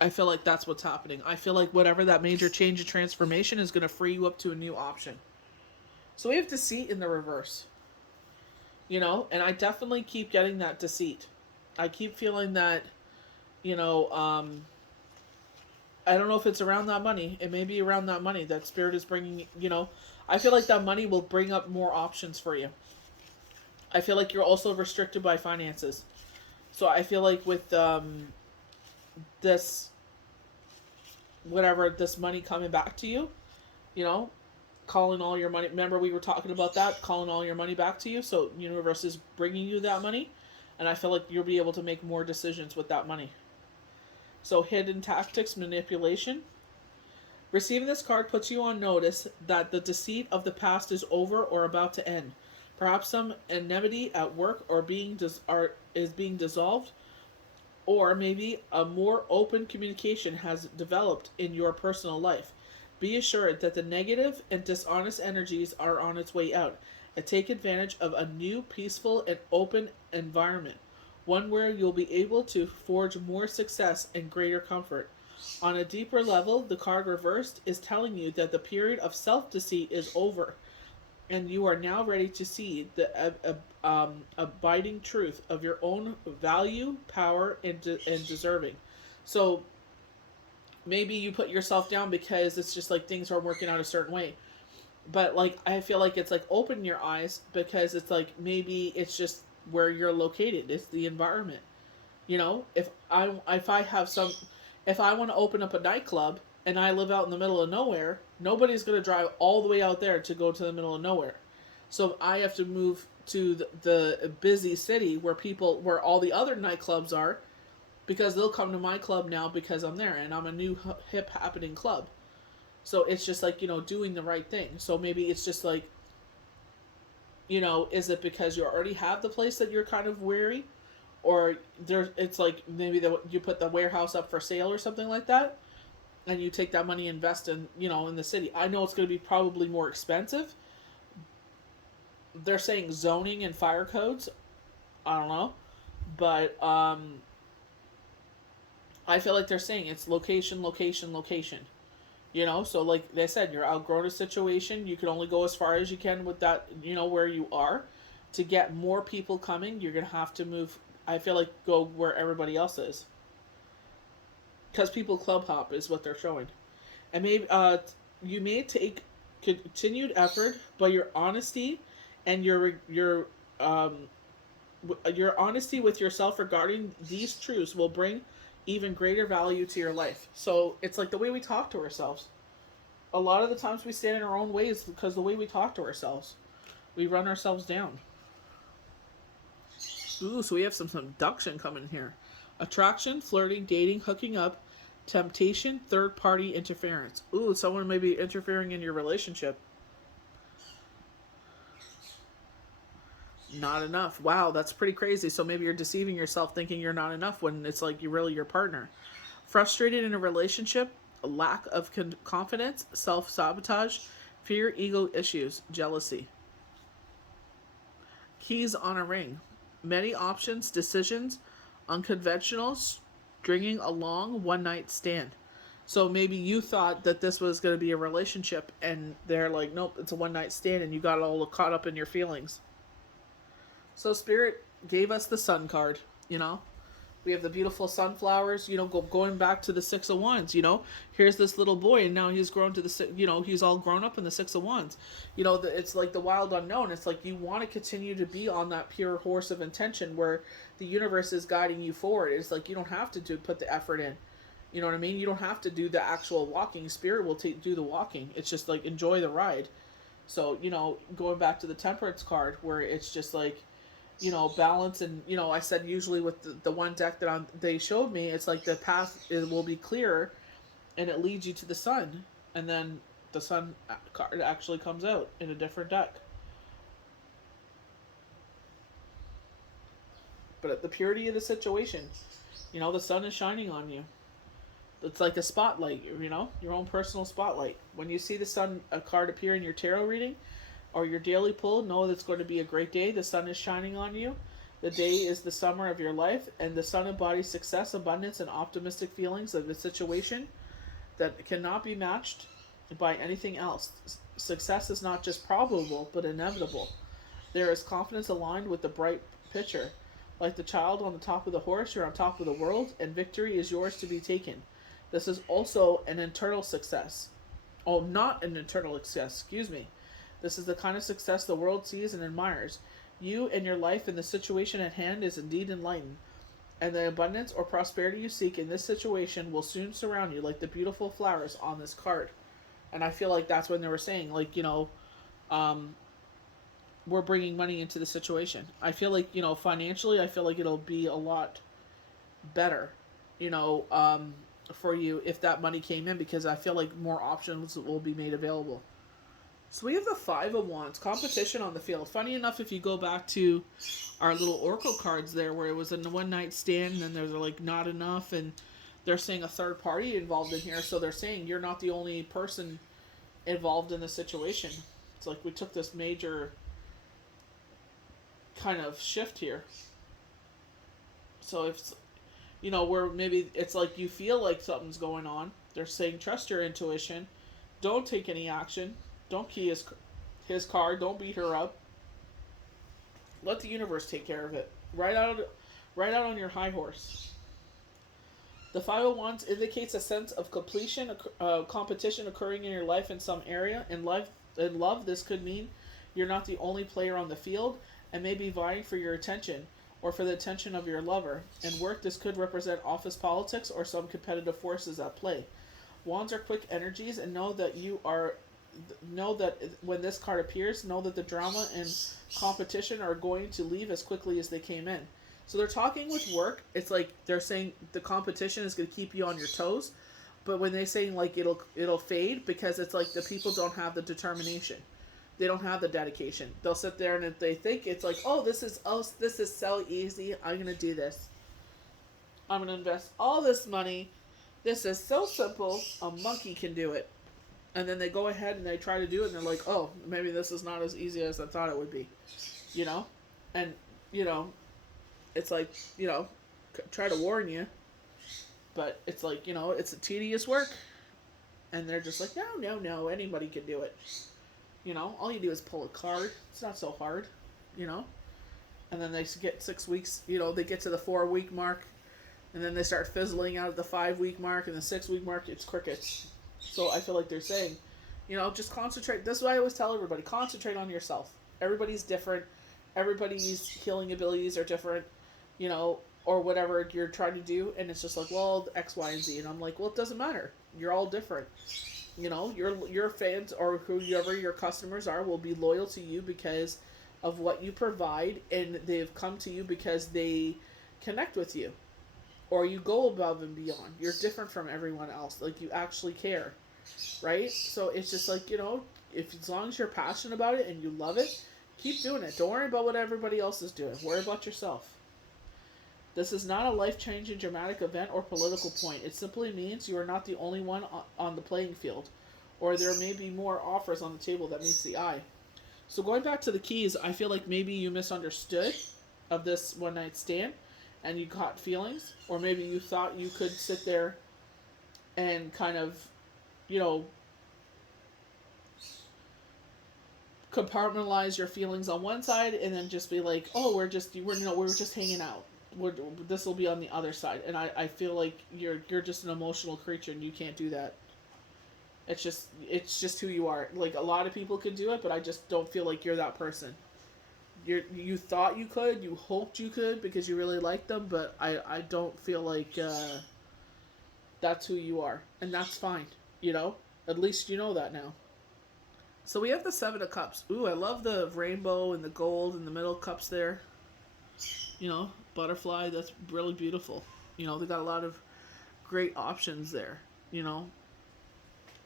I feel like that's what's happening. I feel like whatever that major change of transformation is going to free you up to a new option. So we have deceit in the reverse, you know, and I definitely keep getting that deceit. I keep feeling that, you know, I don't know if it's around that money. It may be around that money that spirit is bringing, you know. I feel like that money will bring up more options for you. I feel like you're also restricted by finances. So I feel like with this, whatever, this money coming back to you, you know, calling all your money. Remember, we were talking about that, calling all your money back to you. So, universe is bringing you that money, and I feel like you'll be able to make more decisions with that money. So, hidden tactics, manipulation. Receiving this card puts you on notice that the deceit of the past is over or about to end. Perhaps some enmity at work is being dissolved, or maybe a more open communication has developed in your personal life. Be assured that the negative and dishonest energies are on its way out, and take advantage of a new, peaceful, and open environment, one where you'll be able to forge more success and greater comfort. On a deeper level, the card reversed is telling you that the period of self deceit is over, and you are now ready to see the abiding truth of your own value, power, and deserving. So maybe you put yourself down because it's just like things are working out a certain way. But like I feel like it's like open your eyes, because it's like maybe it's just where you're located. It's the environment. You know, if I want to open up a nightclub and I live out in the middle of nowhere, nobody's going to drive all the way out there to go to the middle of nowhere. So I have to move to the busy city where all the other nightclubs are, because they'll come to my club now because I'm there and I'm a new hip happening club. So it's just like, you know, doing the right thing. So maybe it's just like, you know, is it because you already have the place that you're kind of wary, or it's like maybe you put the warehouse up for sale or something like that, and you take that money and invest in, you know, in the city. I know it's going to be probably more expensive. They're saying zoning and fire codes. I don't know, but I feel like they're saying it's location, location, location. You know, so like they said, you're outgrown a situation. You can only go as far as you can with that, you know, where you are. To get more people coming, you're going to have to move. I feel like go where everybody else is. Because people club hop is what they're showing. And maybe you may take continued effort, but your honesty and your honesty with yourself regarding these truths will bring even greater value to your life. So it's like the way we talk to ourselves. A lot of the times we stand in our own ways because the way we talk to ourselves, we run ourselves down. Ooh, so we have some seduction coming here. Attraction, flirting, dating, hooking up, temptation, third party interference. Ooh, someone may be interfering in your relationship. Not enough. Wow, that's pretty crazy. So maybe you're deceiving yourself thinking you're not enough when it's like you're really your partner. Frustrated in a relationship, a lack of confidence, self sabotage, fear, ego issues, jealousy. Keys on a ring. Many options, decisions, unconventional, stringing along, one night stand. So maybe you thought that this was going to be a relationship, and they're like, nope, it's a one night stand, and you got all caught up in your feelings. So Spirit gave us the Sun card, you know. We have the beautiful sunflowers, you know, going back to the Six of Wands, you know. Here's this little boy, and now he's grown to you know, he's all grown up in the Six of Wands. You know, it's like the wild unknown. It's like you want to continue to be on that pure horse of intention where the universe is guiding you forward. It's like you don't have to put the effort in. You know what I mean? You don't have to do the actual walking. Spirit will do the walking. It's just like enjoy the ride. So, you know, going back to the Temperance card where it's just like, you know, balance. And, you know, I said usually with the one deck that they showed me, it's like the path will be clearer and it leads you to the sun. And then the sun card actually comes out in a different deck. But at the purity of the situation, you know, the sun is shining on you. It's like a spotlight, you know, your own personal spotlight. When you see the sun card appear in your tarot reading or your daily pull, know that it's going to be a great day. The sun is shining on you. The day is the summer of your life, and the sun embodies success, abundance, and optimistic feelings of a situation that cannot be matched by anything else. Success is not just probable, but inevitable. There is confidence aligned with the bright picture. Like the child on the top of the horse, you're on top of the world, and victory is yours to be taken. This is also an internal success. Oh, not an internal success, excuse me. This is the kind of success the world sees and admires. You and your life and the situation at hand is indeed enlightened, and the abundance or prosperity you seek in this situation will soon surround you like the beautiful flowers on this card. And I feel like that's when they were saying, like, we're bringing money into the situation. I feel like, financially, I feel like it'll be a lot better, you know, for you if that money came in, because I feel like more options will be made available. So we have the Five of Wands, competition on the field. Funny enough, if you go back to our little oracle cards there, where it was a one night stand, and then they're like not enough, and they're saying a third party involved in here. So they're saying you're not the only person involved in the situation. It's like we took this major kind of shift here. So if where maybe it's like you feel like something's going on, they're saying trust your intuition, don't take any action, don't key his car, don't beat her up, let the universe take care of it. Ride out on your high horse. The Five of Wands indicates a sense of completion, competition occurring in your life in some area. In love, this could mean you're not the only player on the field and may be vying for your attention or for the attention of your lover. In work, this could represent office politics or some competitive forces at play. Wands are quick energies, and know that when this card appears, know that the drama and competition are going to leave as quickly as they came in. So they're talking with work. It's like they're saying the competition is going to keep you on your toes, but when they're saying like it'll fade, because it's like the people don't have the determination, they don't have the dedication. They'll sit there and if they think it's like, this is so easy, I'm gonna do this. I'm gonna invest all this money. This is so simple. A monkey can do it. And then they go ahead and they try to do it, and they're like, maybe this is not as easy as I thought it would be. And it's like, try to warn you, but it's like, it's a tedious work, and they're just like, no, anybody can do it. All you do is pull a card. It's not so hard, and then they get 6 weeks, they get to the 4-week mark, and then they start fizzling out at the 5-week mark, and the 6-week mark, it's crickets. So I feel like they're saying, just concentrate. This is what I always tell everybody, concentrate on yourself. Everybody's different. Everybody's healing abilities are different, or whatever you're trying to do. And it's just like, well, X, Y, and Z. And I'm like, well, it doesn't matter. You're all different. Your fans or whoever your customers are will be loyal to you because of what you provide. And they've come to you because they connect with you. Or you go above and beyond. You're different from everyone else. Like, you actually care. Right? So it's just like, as long as you're passionate about it and you love it, keep doing it. Don't worry about what everybody else is doing. Worry about yourself. This is not a life-changing dramatic event or political point. It simply means you are not the only one on the playing field. Or there may be more offers on the table that meets the eye. So going back to the keys, I feel like maybe you misunderstood of this one-night stand. And you caught feelings, or maybe you thought you could sit there and kind of, compartmentalize your feelings on one side, and then just be like, we're just hanging out. This will be on the other side, and I feel like you're just an emotional creature, and you can't do that. It's just who you are. Like, a lot of people could do it, but I just don't feel like you're that person. You thought you could, you hoped you could because you really liked them, but I don't feel like that's who you are, and that's fine. At least you know that now. So we have the Seven of Cups. Ooh, I love the rainbow and the gold in the middle cups there. Butterfly, that's really beautiful. They got a lot of great options there.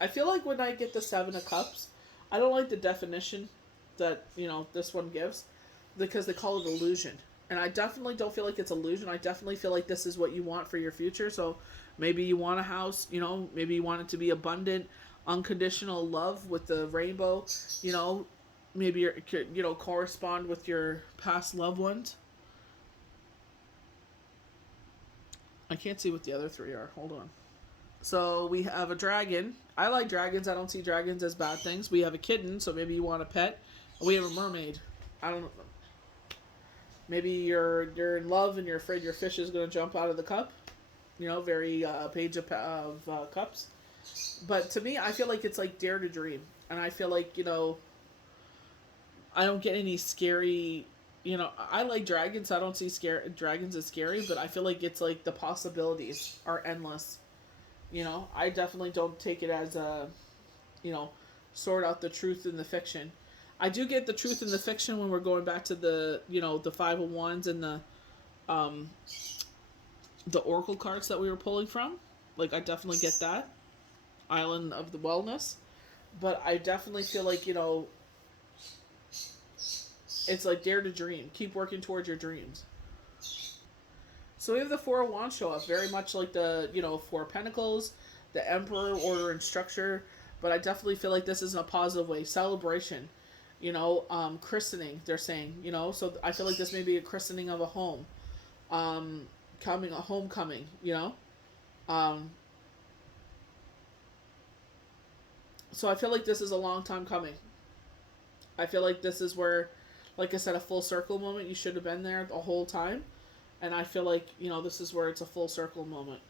I feel like when I get the Seven of Cups, I don't like the definition that this one gives, because they call it illusion, and I definitely don't feel like it's illusion. I definitely feel like this is what you want for your future. So maybe you want a house, maybe you want it to be abundant, unconditional love with the rainbow, maybe correspond with your past loved ones, I can't see what the other three are. Hold on. So we have a dragon. I like dragons. I don't see dragons as bad things. We have a kitten, so maybe you want a pet. We have a mermaid. I don't know. Maybe you're in love and you're afraid your fish is going to jump out of the cup. You know, very page of cups. But to me, I feel like it's like dare to dream, and I feel like I don't get any scary. I like dragons. I don't see dragons as scary, but I feel like it's like the possibilities are endless. I definitely don't take it as a, sort out the truth in the fiction. I do get the truth in the fiction when we're going back to the Five of Wands and um, the Oracle cards that we were pulling from. Like, I definitely get that. Island of the Wellness. But I definitely feel like, it's like dare to dream. Keep working towards your dreams. So we have the Four of Wands show up, very much like the, Four of Pentacles, the Emperor, order and structure. But I definitely feel like this is in a positive way. Celebration, christening, they're saying, So I feel like this may be a christening of a home. A homecoming, So I feel like this is a long time coming. I feel like this is where, like I said, a full circle moment. You should have been there the whole time. And I feel like, this is where it's a full circle moment.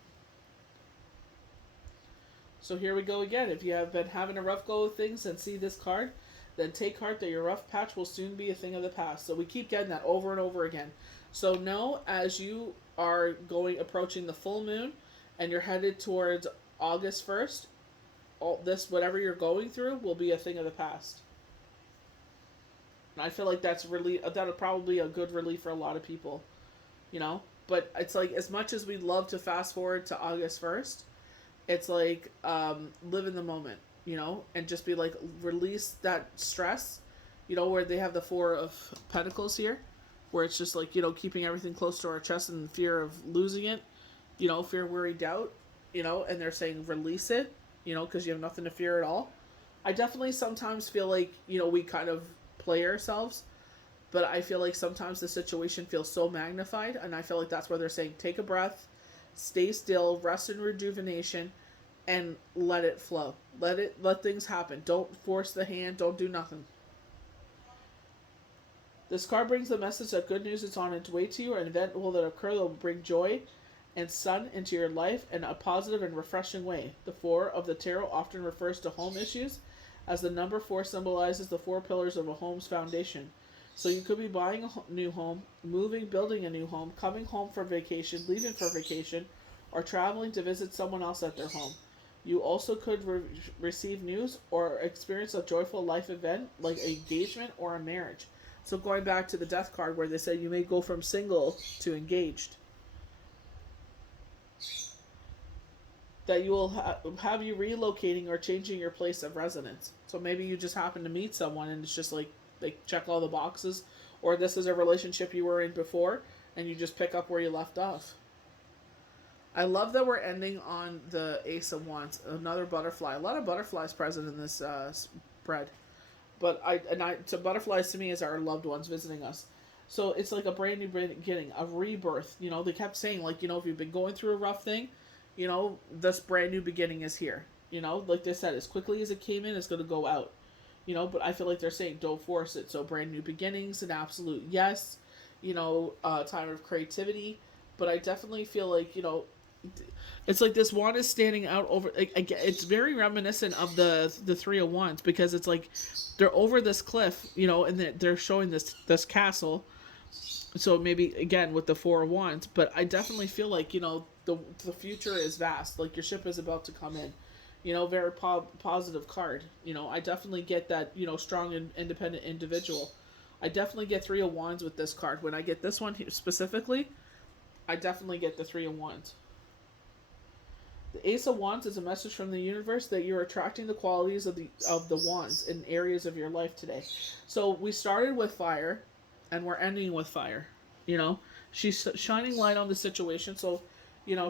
So here we go again. If you have been having a rough go of things and see this card, then take heart that your rough patch will soon be a thing of the past. So we keep getting that over and over again. So know as you are approaching the full moon and you're headed towards August 1st, all this, whatever you're going through, will be a thing of the past. And I feel like that'll probably be a good relief for a lot of people. But it's like, as much as we'd love to fast forward to August 1st, it's like, live in the moment, and just be like, release that stress, where they have the Four of Pentacles here, where it's just like, keeping everything close to our chest and fear of losing it, fear, worry, doubt, and they're saying release it, because you have nothing to fear at all. I definitely sometimes feel like, we kind of play ourselves. But I feel like sometimes the situation feels so magnified, and I feel like that's where they're saying, take a breath, stay still, rest and rejuvenation, and let it flow. Let things happen. Don't force the hand. Don't do nothing. This card brings the message that good news is on its way to you, or an event will that occur that will bring joy and sun into your life in a positive and refreshing way. The Four of the Tarot often refers to home issues, as the number 4 symbolizes the 4 pillars of a home's foundation. So you could be buying a new home, moving, building a new home, coming home for vacation, leaving for vacation, or traveling to visit someone else at their home. You also could receive news or experience a joyful life event like an engagement or a marriage. So going back to the Death card where they said you may go from single to engaged. That you will have you relocating or changing your place of residence. So maybe you just happen to meet someone and it's just like, they check all the boxes, or this is a relationship you were in before and you just pick up where you left off. I love that we're ending on the Ace of Wands, another butterfly. A lot of butterflies present in this spread, but so butterflies to me is our loved ones visiting us. So it's like a brand new beginning, a rebirth. They kept saying, like, if you've been going through a rough thing, this brand new beginning is here. Like they said, as quickly as it came in, it's going to go out. But I feel like they're saying don't force it. So brand new beginnings, an absolute yes, time of creativity. But I definitely feel like, it's like this wand is standing out over, it's very reminiscent of the Three of Wands, because it's like they're over this cliff, and they're showing this castle. So maybe, again, with the Four of Wands. But I definitely feel like, the future is vast. Like, your ship is about to come in. Very positive card. I definitely get that, strong and independent individual. I definitely get Three of Wands with this card. When I get this one specifically, I definitely get the Three of Wands. The Ace of Wands is a message from the universe that you're attracting the qualities of the wands in areas of your life today. So we started with fire, and we're ending with fire. She's shining light on the situation. So,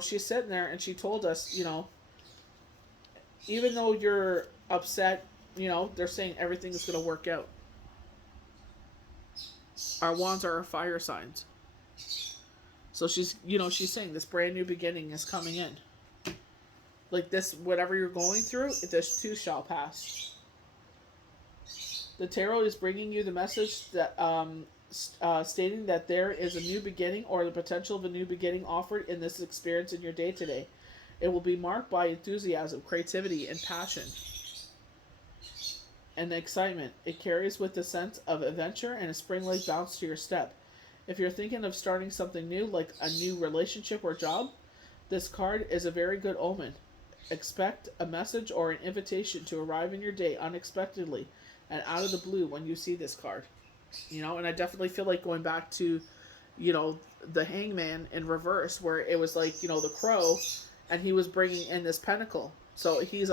she's sitting there and she told us, even though you're upset, they're saying everything is going to work out. Our wands are our fire signs. So she's, she's saying this brand new beginning is coming in. Like this, whatever you're going through, this too shall pass. The tarot is bringing you the message that stating that there is a new beginning or the potential of a new beginning offered in this experience in your day today. It will be marked by enthusiasm, creativity, and passion, and excitement. It carries with a sense of adventure and a spring-like bounce to your step. If you're thinking of starting something new, like a new relationship or job, this card is a very good omen. Expect a message or an invitation to arrive in your day unexpectedly and out of the blue when you see this card. And I definitely feel like going back to, the Hangman in reverse, where it was like, the crow, and he was bringing in this pentacle. So he's,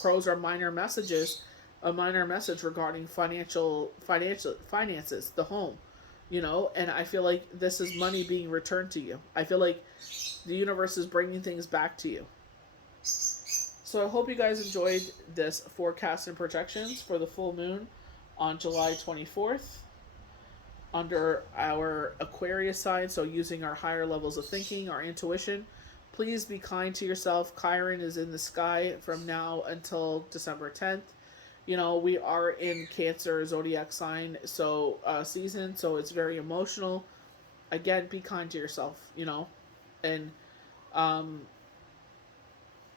crows are minor messages, a minor message regarding finances, the home, and I feel like this is money being returned to you. I feel like the universe is bringing things back to you. So I hope you guys enjoyed this forecast and projections for the full moon on July 24th under our Aquarius sign. So using our higher levels of thinking, our intuition. Please be kind to yourself. Chiron is in the sky from now until December 10th. We are in Cancer zodiac sign season, so it's very emotional. Again, be kind to yourself, and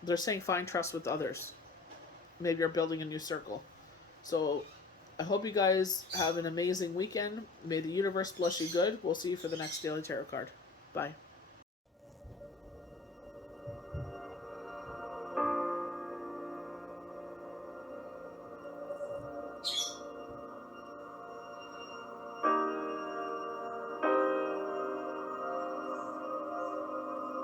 they're saying find trust with others. Maybe you're building a new circle. So I hope you guys have an amazing weekend. May the universe bless you good. We'll see you for the next Daily Tarot card. Bye.